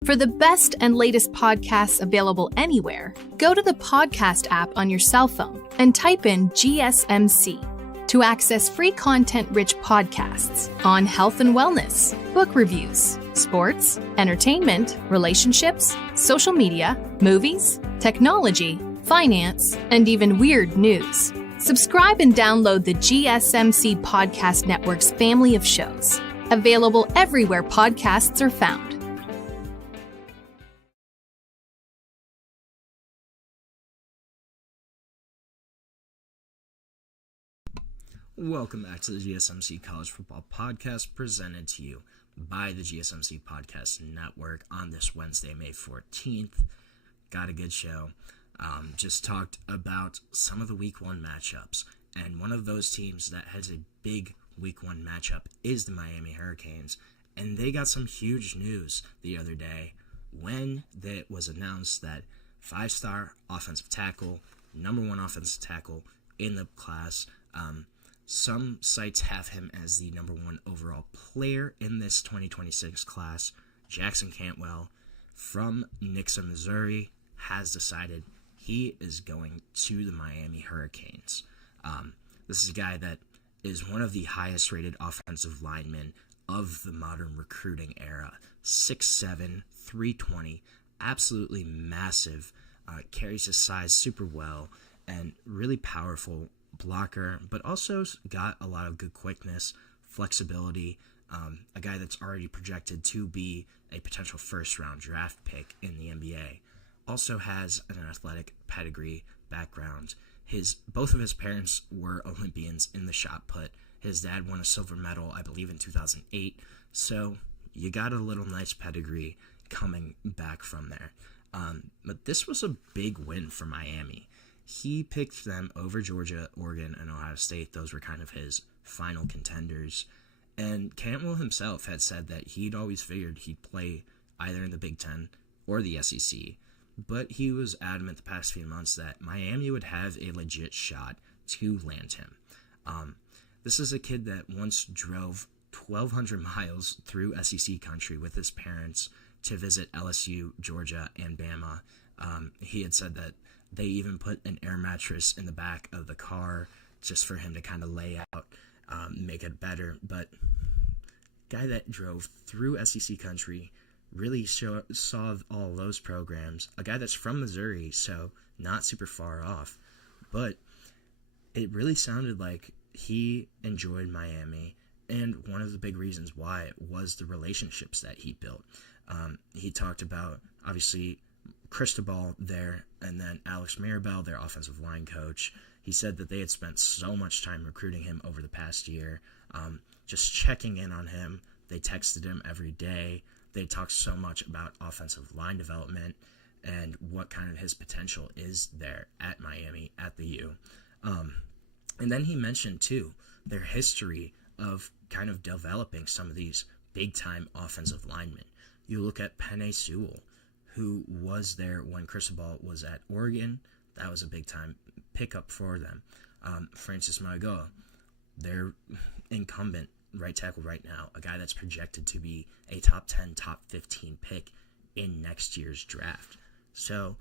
For the best and latest podcasts available anywhere, go to the podcast app on your cell phone and type in GSMC to access free content-rich podcasts on health and wellness, book reviews, sports, entertainment, relationships, social media, movies, technology, finance, and even weird news. Subscribe and download the GSMC Podcast Network's family of shows, available everywhere podcasts are found. Welcome back to the GSMC College Football Podcast, presented to you by the GSMC Podcast Network on this Wednesday, May 14th. Got a good show. Just talked about some of the Week 1 matchups, and one of those teams that has a big Week 1 matchup is the Miami Hurricanes, and they got some huge news the other day when it was announced that 5-star offensive tackle, number 1 offensive tackle in the class, some sites have him as the number 1 overall player in this 2026 class. Jackson Cantwell from Nixa, Missouri, has decided he is going to the Miami Hurricanes. This is a guy that is one of the highest rated offensive linemen of the modern recruiting era. 6'7", 320, absolutely massive, carries his size super well, and really powerful blocker, but also got a lot of good quickness, flexibility, a guy that's already projected to be a potential first-round draft pick in the NBA. Also has an athletic pedigree background. Both of his parents were Olympians in the shot put. His dad won a silver medal, I believe, in 2008. So you got a little nice pedigree coming back from there. But this was a big win for Miami. He picked them over Georgia, Oregon, and Ohio State. Those were kind of his final contenders. And Cantwell himself had said that he'd always figured he'd play either in the Big Ten or the SEC. But he was adamant the past few months that Miami would have a legit shot to land him. This is a kid that once drove 1,200 miles through SEC country with his parents to visit LSU, Georgia, and Bama. He had said that they even put an air mattress in the back of the car just for him to kind of lay out, make it better. But guy that drove through SEC country, really saw all those programs. A guy that's from Missouri, so not super far off. But it really sounded like he enjoyed Miami, and one of the big reasons why was the relationships that he built. He talked about, obviously, Cristobal there, and then Alex Mirabel, their offensive line coach. He said that they had spent so much time recruiting him over the past year, just checking in on him. They texted him every day. They talked so much about offensive line development and what kind of his potential is there at Miami, at the U. And then he mentioned, too, their history of kind of developing some of these big-time offensive linemen. You look at Penei Sewell, who was there when Cristobal was at Oregon. That was a big-time pickup for them. Francis Mauigoa, their incumbent right tackle right now, a guy that's projected to be a top 10, top 15 pick in next year's draft. So,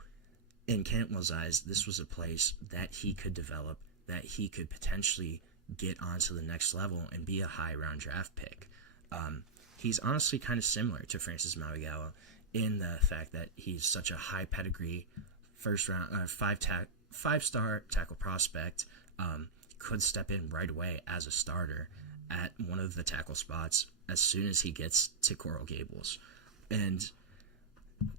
in Cantwell's eyes, this was a place that he could develop, that he could potentially get onto the next level and be a high-round draft pick. he's honestly kind of similar to Francis Mauigoa in the fact that he's such a high pedigree, first round, five-star tackle prospect, could step in right away as a starter at one of the tackle spots as soon as he gets to Coral Gables. And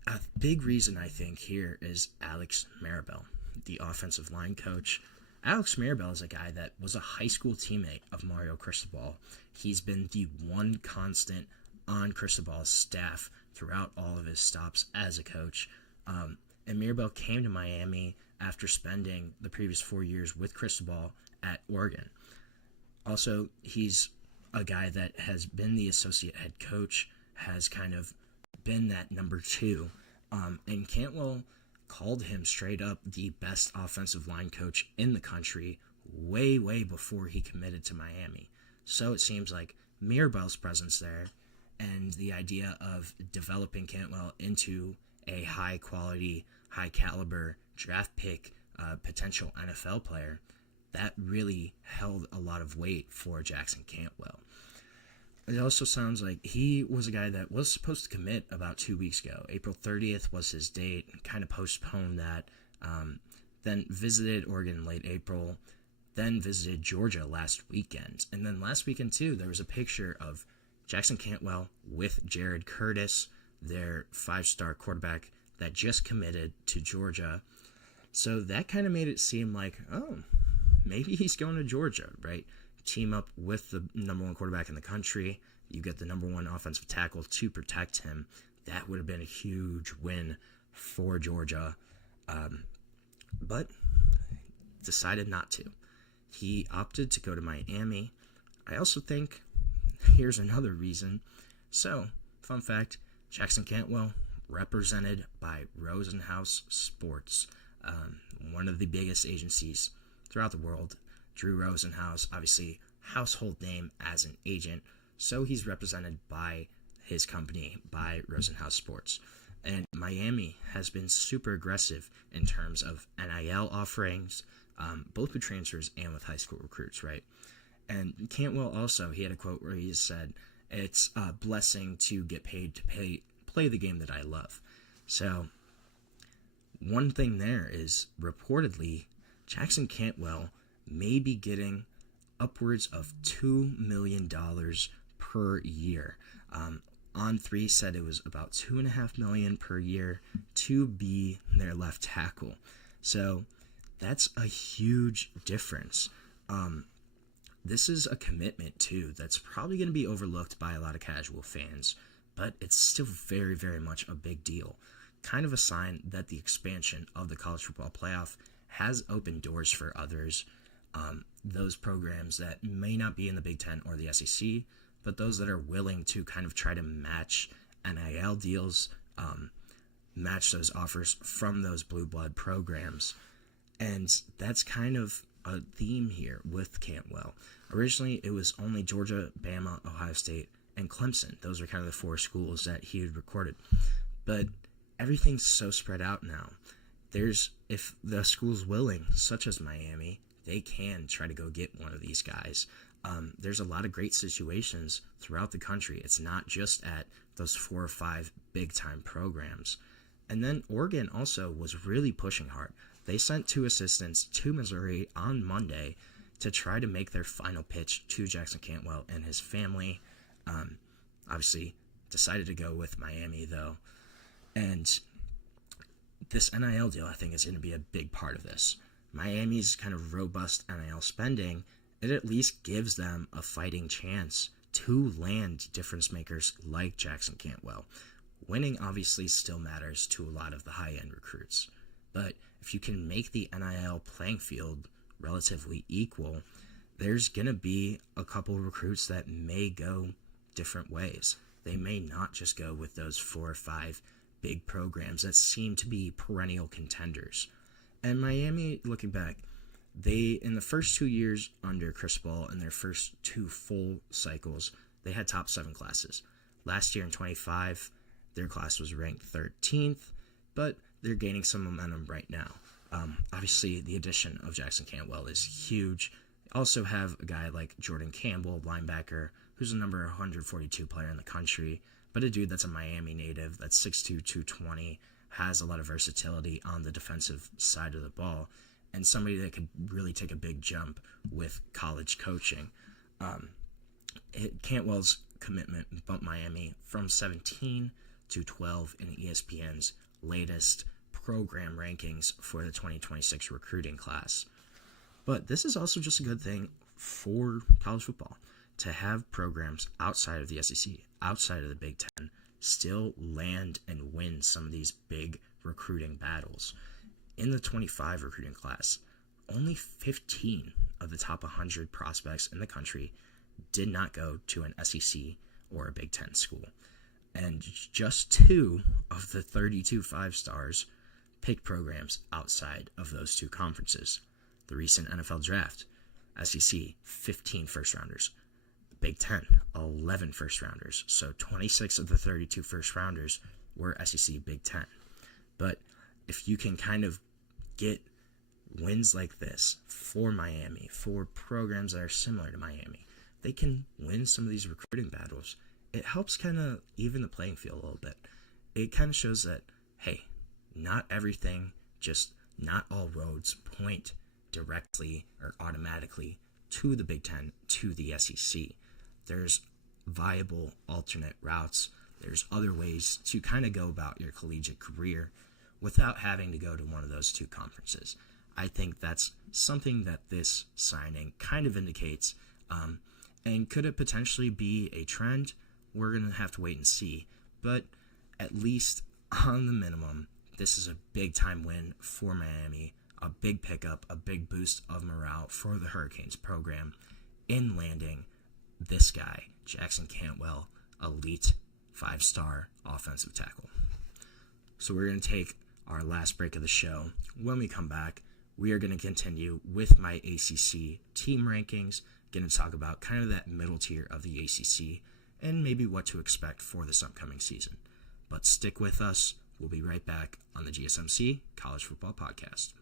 a big reason I think here is Alex Maribel, the offensive line coach. Alex Maribel is a guy that was a high school teammate of Mario Cristobal. He's been the one constant on Cristobal's staff throughout all of his stops as a coach. And Maribel came to Miami after spending the previous 4 years with Cristobal at Oregon. Also, he's a guy that has been the associate head coach, has kind of been that number 2, and Cantwell called him straight up the best offensive line coach in the country way before he committed to Miami. So it seems like Maribel's presence there and the idea of developing Cantwell into a high quality, high caliber draft pick, potential NFL player, that really held a lot of weight for Jackson Cantwell. It also sounds like he was a guy that was supposed to commit about 2 weeks ago. April 30th was his date, kind of postponed that, then visited Oregon in late April, then visited Georgia last weekend. And then last weekend, too, there was a picture of Jackson Cantwell with Jared Curtis, their 5-star quarterback that just committed to Georgia. So that kind of made it seem like, oh, maybe he's going to Georgia, right? Team up with the number 1 quarterback in the country. You get the number 1 offensive tackle to protect him. That would have been a huge win for Georgia. But decided not to. He opted to go to Miami. I also think here's another reason. So, fun fact, Jackson Cantwell represented by Rosenhaus Sports, one of the biggest agencies throughout the world. Drew Rosenhaus, obviously household name as an agent, so he's represented by his company, by Rosenhaus Sports. And Miami has been super aggressive in terms of NIL offerings, both with transfers and with high school recruits, right? And Cantwell also, he had a quote where he said, "It's a blessing to get paid to play the game that I love." So one thing there is reportedly Jackson Cantwell may be getting upwards of $2 million per year. On3 said it was about $2.5 million per year to be their left tackle. So that's a huge difference. This is a commitment too that's probably going to be overlooked by a lot of casual fans, but it's still very much a big deal. Kind of a sign that the expansion of the college football playoff has opened doors for others. Those programs that may not be in the Big Ten or the SEC, but those that are willing to kind of try to match NIL deals, match those offers from those blue blood programs. And that's kind of a theme here with Cantwell. Originally, it was only Georgia, Bama, Ohio State, and Clemson. Those are kind of the 4 schools that he had recorded. But everything's so spread out now. If the school's willing, such as Miami, they can try to go get one of these guys. There's a lot of great situations throughout the country. It's not just at those 4 or 5 big-time programs. And then Oregon also was really pushing hard. They sent 2 assistants to Missouri on Monday to try to make their final pitch to Jackson Cantwell and his family. Obviously, decided to go with Miami, though. And this NIL deal, I think, is going to be a big part of this. Miami's kind of robust NIL spending, it at least gives them a fighting chance to land difference makers like Jackson Cantwell. Winning obviously still matters to a lot of the high-end recruits, but if you can make the NIL playing field relatively equal, there's going to be a couple recruits that may go different ways. They may not just go with those 4 or 5 big programs that seem to be perennial contenders. And Miami, looking back, they, in the first 2 years under Cristobal, in their first 2 full cycles, they had top 7 classes. Last year in 25, their class was ranked 13th, but they're gaining some momentum right now. Obviously, the addition of Jackson Cantwell is huge. Also have a guy like Jordan Campbell, linebacker, who's a number 142 player in the country, but a dude that's a Miami native, that's 6'2", 220, has a lot of versatility on the defensive side of the ball, and somebody that could really take a big jump with college coaching. Cantwell's commitment bumped Miami from 17 to 12 in ESPN's latest program rankings for the 2026 recruiting class. But this is also just a good thing for college football, to have programs outside of the SEC, outside of the Big Ten, still land and win some of these big recruiting battles. In the 25 recruiting class, only 15 of the top 100 prospects in the country did not go to an SEC or a Big Ten school. And just 2 of the 32 5-stars picked programs outside of those 2 conferences. The recent NFL draft, SEC, 15 first-rounders. Big Ten, 11 first-rounders. So 26 of the 32 first-rounders were SEC Big Ten. But if you can kind of get wins like this for Miami, for programs that are similar to Miami, they can win some of these recruiting battles. It helps kind of even the playing field a little bit. It kind of shows that, hey, not everything, just not all roads point directly or automatically to the Big Ten, to the SEC. There's viable alternate routes. There's other ways to kind of go about your collegiate career without having to go to one of those 2 conferences. I think that's something that this signing kind of indicates. And could it potentially be a trend? We're going to have to wait and see. But at least on the minimum, this is a big-time win for Miami, a big pickup, a big boost of morale for the Hurricanes program in landing this guy, Jackson Cantwell, elite 5-star offensive tackle. So we're going to take our last break of the show. When we come back, we are going to continue with my ACC team rankings, going to talk about kind of that middle tier of the ACC and maybe what to expect for this upcoming season. But stick with us. We'll be right back on the GSMC College Football Podcast.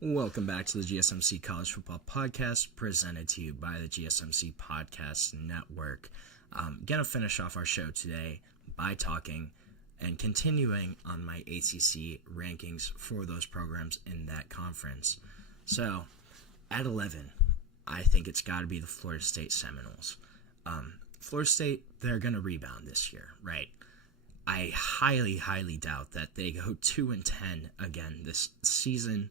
Welcome back to the GSMC College Football Podcast, presented to you by the GSMC Podcast Network. Going to finish off our show today by talking and continuing on my ACC rankings for those programs in that conference. So, at 11, I think it's got to be the Florida State Seminoles. Florida State, they're going to rebound this year, right? I highly, highly doubt that they go 2-10 again this season.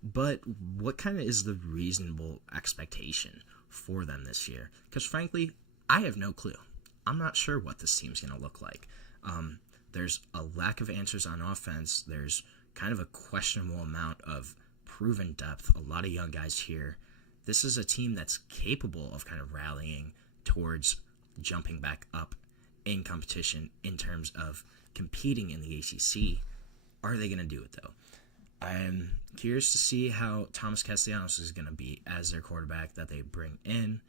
But what kind of is the reasonable expectation for them this year? Because frankly, I have no clue. I'm not sure what this team's going to look like. There's a lack of answers on offense. There's kind of a questionable amount of proven depth. A lot of young guys here. This is a team that's capable of kind of rallying towards jumping back up in competition in terms of competing in the ACC. Are they going to do it, though? I'm curious to see how Thomas Castellanos is going to be as their quarterback that they bring in.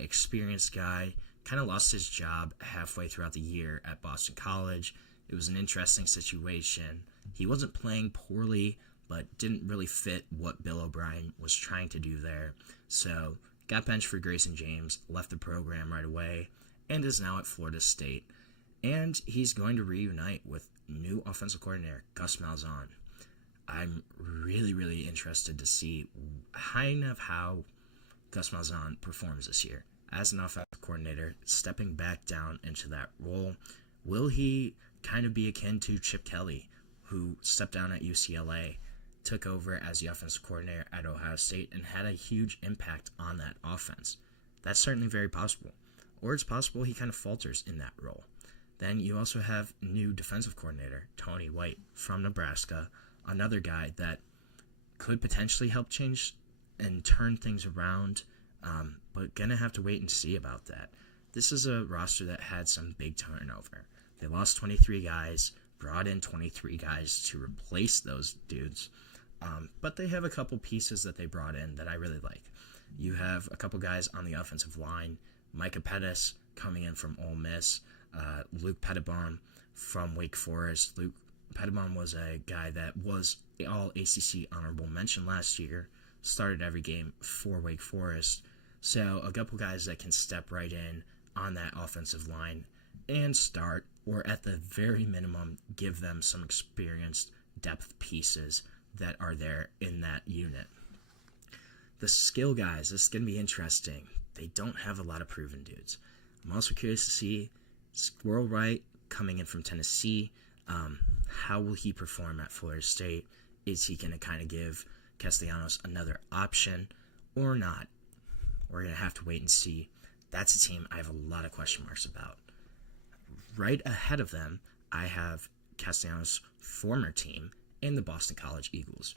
Experienced guy, kind of lost his job halfway throughout the year at Boston College. It was an interesting situation. He wasn't playing poorly, but didn't really fit what Bill O'Brien was trying to do there. So got benched for Grayson James, left the program right away, and is now at Florida State. And he's going to reunite with new offensive coordinator Gus Malzahn. I'm really, really interested to see kind of how Gus Malzahn performs this year. As an offensive coordinator, stepping back down into that role, will he kind of be akin to Chip Kelly, who stepped down at UCLA, took over as the offensive coordinator at Ohio State, and had a huge impact on that offense? That's certainly very possible. Or it's possible he kind of falters in that role. Then you also have new defensive coordinator, Tony White from Nebraska, another guy that could potentially help change and turn things around, but gonna have to wait and see about that. This is a roster that had some big turnover. They lost 23 guys, brought in 23 guys to replace those dudes, but they have a couple pieces that they brought in that I really like. You have a couple guys on the offensive line, Micah Pettis coming in from Ole Miss, Luke Pettibon from Wake Forest. Luke Pettibon was a guy that was all ACC honorable mention last year, started every game for Wake Forest. So a couple guys that can step right in on that offensive line and start, or at the very minimum, give them some experienced depth pieces that are there in that unit. The skill guys, this is going to be interesting. They don't have a lot of proven dudes. I'm also curious to see Squirrel Wright coming in from Tennessee. How will he perform at Florida State? Is he going to kind of give Castellanos another option or not? We're going to have to wait and see. That's a team I have a lot of question marks about. Right ahead of them, I have Castellanos' former team and the Boston College Eagles.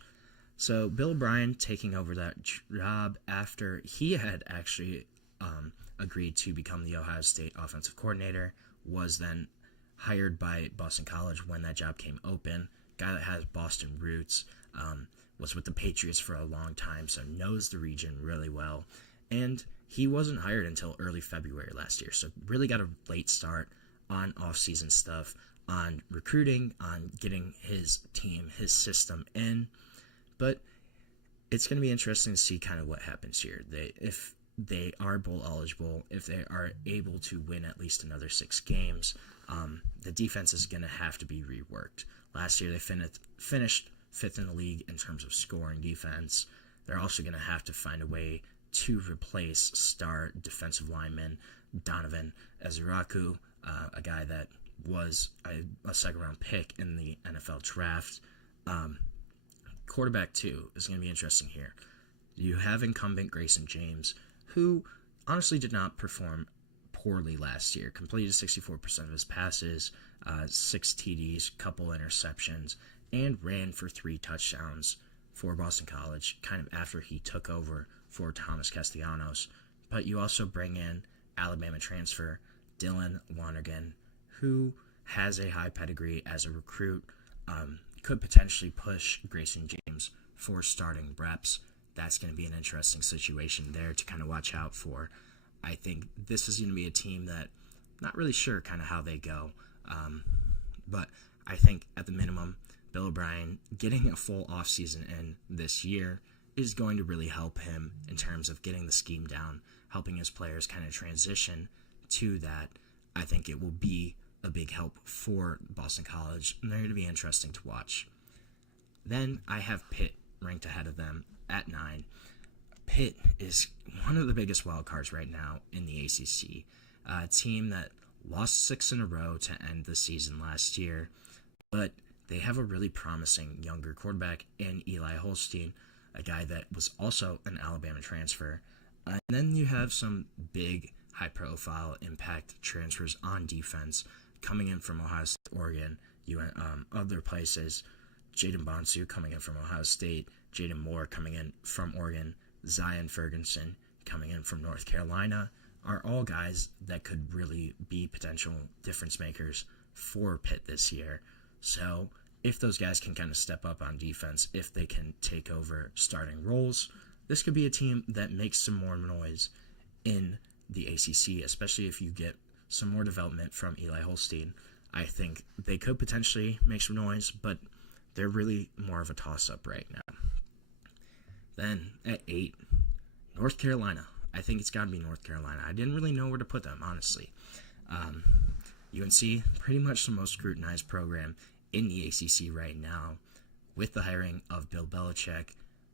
So Bill O'Brien taking over that job after he had actually agreed to become the Ohio State offensive coordinator, was then hired by Boston College when that job came open. Guy that has Boston roots, was with the Patriots for a long time, so knows the region really well. And he wasn't hired until early February last year, so really got a late start on off-season stuff, on recruiting, on getting his team, his system in. But it's going to be interesting to see kind of what happens here. If they are bowl eligible, if they are able to win at least another 6 games, the defense is going to have to be reworked. Last year they finished 5th in the league in terms of scoring defense. They're also going to have to find a way to replace star defensive lineman Donovan Eziraku, a guy that was a second-round pick in the NFL draft. Quarterback, too, is going to be interesting here. You have incumbent Grayson James, who honestly did not perform poorly last year. Completed 64% of his passes, 6 TDs, couple interceptions, and ran for 3 touchdowns for Boston College, kind of after he took over for Thomas Castellanos. But you also bring in Alabama transfer Dylan Lonergan, who has a high pedigree as a recruit, could potentially push Grayson James for starting reps. That's going to be an interesting situation there to kind of watch out for. I think this is going to be a team that not really sure kind of how they go, but I think at the minimum, Bill O'Brien getting a full offseason in this year is going to really help him in terms of getting the scheme down, helping his players kind of transition to that. I think it will be a big help for Boston College, and they're going to be interesting to watch. Then I have Pitt ranked ahead of them at 9. Pitt is one of the biggest wild cards right now in the ACC. A team that lost 6 in a row to end the season last year, but they have a really promising younger quarterback in Eli Holstein, a guy that was also an Alabama transfer. And then you have some big, high-profile impact transfers on defense coming in from Ohio State, Oregon, other places. Jaden Bonsu coming in from Ohio State, Jaden Moore coming in from Oregon, Zion Ferguson coming in from North Carolina, are all guys that could really be potential difference makers for Pitt this year. So if those guys can kind of step up on defense, if they can take over starting roles, this could be a team that makes some more noise in the ACC, especially if you get some more development from Eli Holstein. I think they could potentially make some noise, but they're really more of a toss-up right now. Then at 8, North Carolina, I think it's got to be North Carolina. I didn't really know where to put them, honestly. UNC, pretty much the most scrutinized program in the ACC right now. With the hiring of Bill Belichick,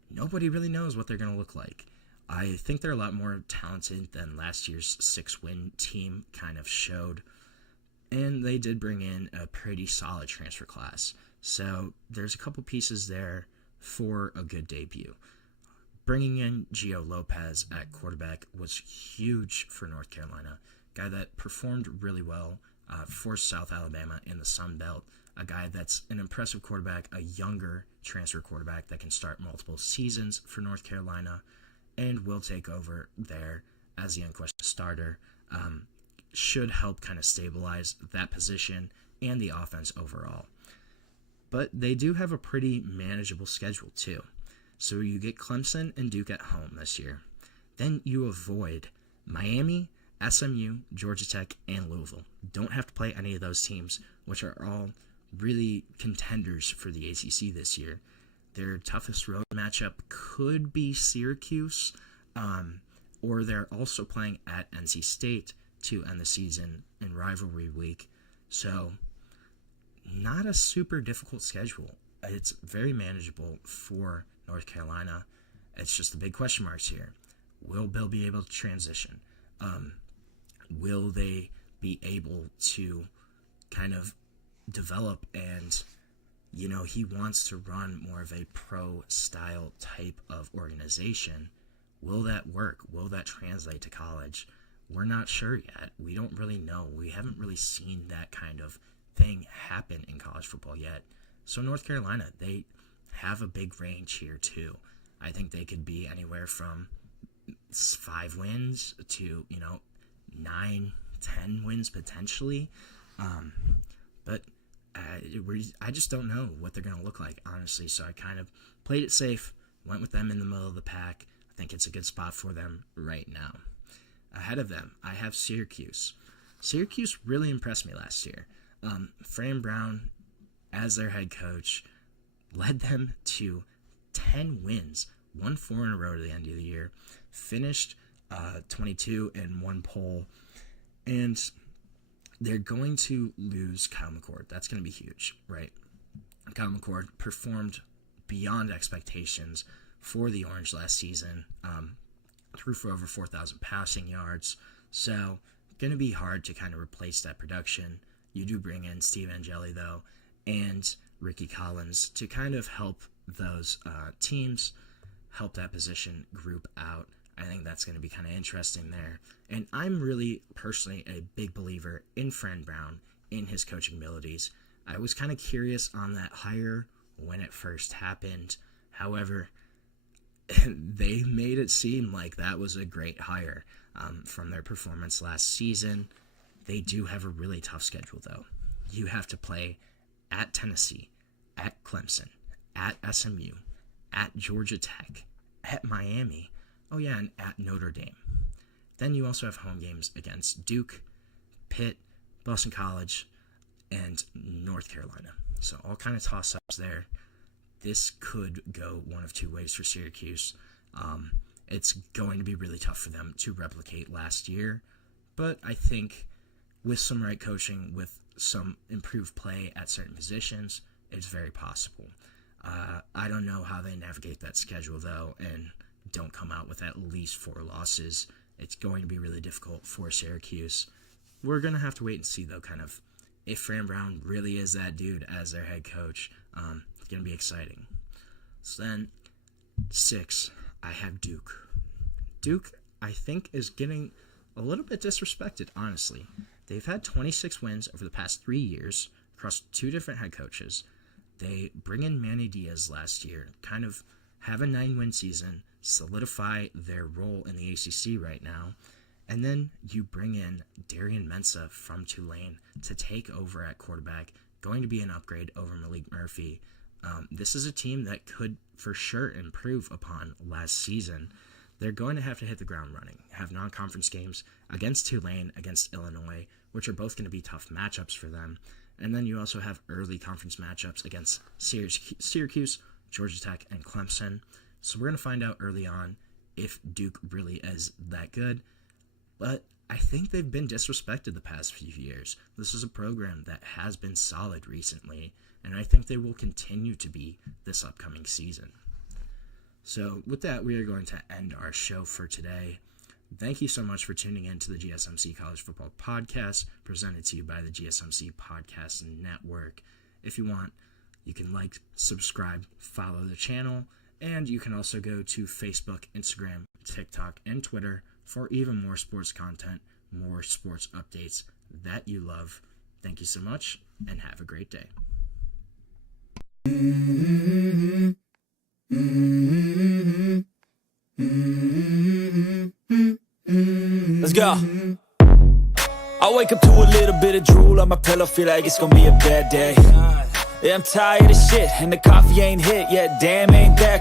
nobody really knows what they're going to look like. I think they're a lot more talented than last year's 6-win team kind of showed. And they did bring in a pretty solid transfer class. So there's a couple pieces there for a good debut. Bringing in Gio Lopez at quarterback was huge for North Carolina. Guy that performed really well for South Alabama in the Sun Belt. A guy that's an impressive quarterback, a younger transfer quarterback that can start multiple seasons for North Carolina and will take over there as the unquestioned starter. Should help kind of stabilize that position and the offense overall. But they do have a pretty manageable schedule too. So you get Clemson and Duke at home this year. Then you avoid Miami, SMU, Georgia Tech, and Louisville. Don't have to play any of those teams, which are all really contenders for the ACC this year. Their toughest road matchup could be Syracuse, or they're also playing at NC State to end the season in rivalry week. So not a super difficult schedule. It's very manageable for North Carolina. It's just the big question marks here. Will Bill be able to transition? Will they be able to kind of develop and, he wants to run more of a pro-style type of organization. Will that work? Will that translate to college? We're not sure yet. We don't really know. We haven't really seen that kind of thing happen in college football yet. So North Carolina, they have a big range here too. I think they could be anywhere from 5 wins to, 9, 10 wins potentially. But I just don't know what they're going to look like, honestly. So I kind of played it safe, went with them in the middle of the pack. I think it's a good spot for them right now. Ahead of them, I have Syracuse. Syracuse really impressed me last year. Fran Brown, as their head coach, led them to 10 wins, won 4 in a row to the end of the year, finished 22 in one poll, and they're going to lose Kyle McCord. That's going to be huge, right? Kyle McCord performed beyond expectations for the Orange last season, threw for over 4,000 passing yards, so going to be hard to kind of replace that production. You do bring in Steve Angeli, though, and Ricky Collins to kind of help those teams, help that position group out. I think that's going to be kind of interesting there. And I'm really, personally, a big believer in Fran Brown, in his coaching abilities. I was kind of curious on that hire when it first happened. However, they made it seem like that was a great hire from their performance last season. They do have a really tough schedule, though. You have to play at Tennessee, at Clemson, at SMU, at Georgia Tech, at Miami, and at Notre Dame. Then you also have home games against Duke, Pitt, Boston College, and North Carolina. So all kind of toss-ups there. This could go one of two ways for Syracuse. It's going to be really tough for them to replicate last year, but I think with some right coaching, with some improved play at certain positions, it's very possible. I don't know how they navigate that schedule, though, and don't come out with at least 4 losses. It's going to be really difficult for Syracuse. We're going to have to wait and see, though, kind of if Fran Brown really is that dude as their head coach. It's going to be exciting. So then, 6, I have Duke. Duke, I think, is getting a little bit disrespected, honestly. They've had 26 wins over the past 3 years across 2 different head coaches. They bring in Manny Diaz last year, kind of have a 9-win season, solidify their role in the ACC right now, and then you bring in Darian Mensah from Tulane to take over at quarterback, going to be an upgrade over Malik Murphy. This is a team that could for sure improve upon last season. They're going to have to hit the ground running, have non-conference games against Tulane, against Illinois, which are both going to be tough matchups for them. And then you also have early conference matchups against Syracuse, Georgia Tech, and Clemson. So we're going to find out early on if Duke really is that good. But I think they've been disrespected the past few years. This is a program that has been solid recently, and I think they will continue to be this upcoming season. So with that, we are going to end our show for today. Thank you so much for tuning in to the GSMC College Football Podcast, presented to you by the GSMC Podcast Network. If you want, you can like, subscribe, follow the channel, and you can also go to Facebook, Instagram, TikTok, and Twitter for even more sports content, more sports updates that you love. Thank you so much, and have a great day. Let's go. I wake up to a little bit of drool on my pillow, feel like it's gonna be a bad day. Yeah, I'm tired of shit, and the coffee ain't hit yet, damn ain't that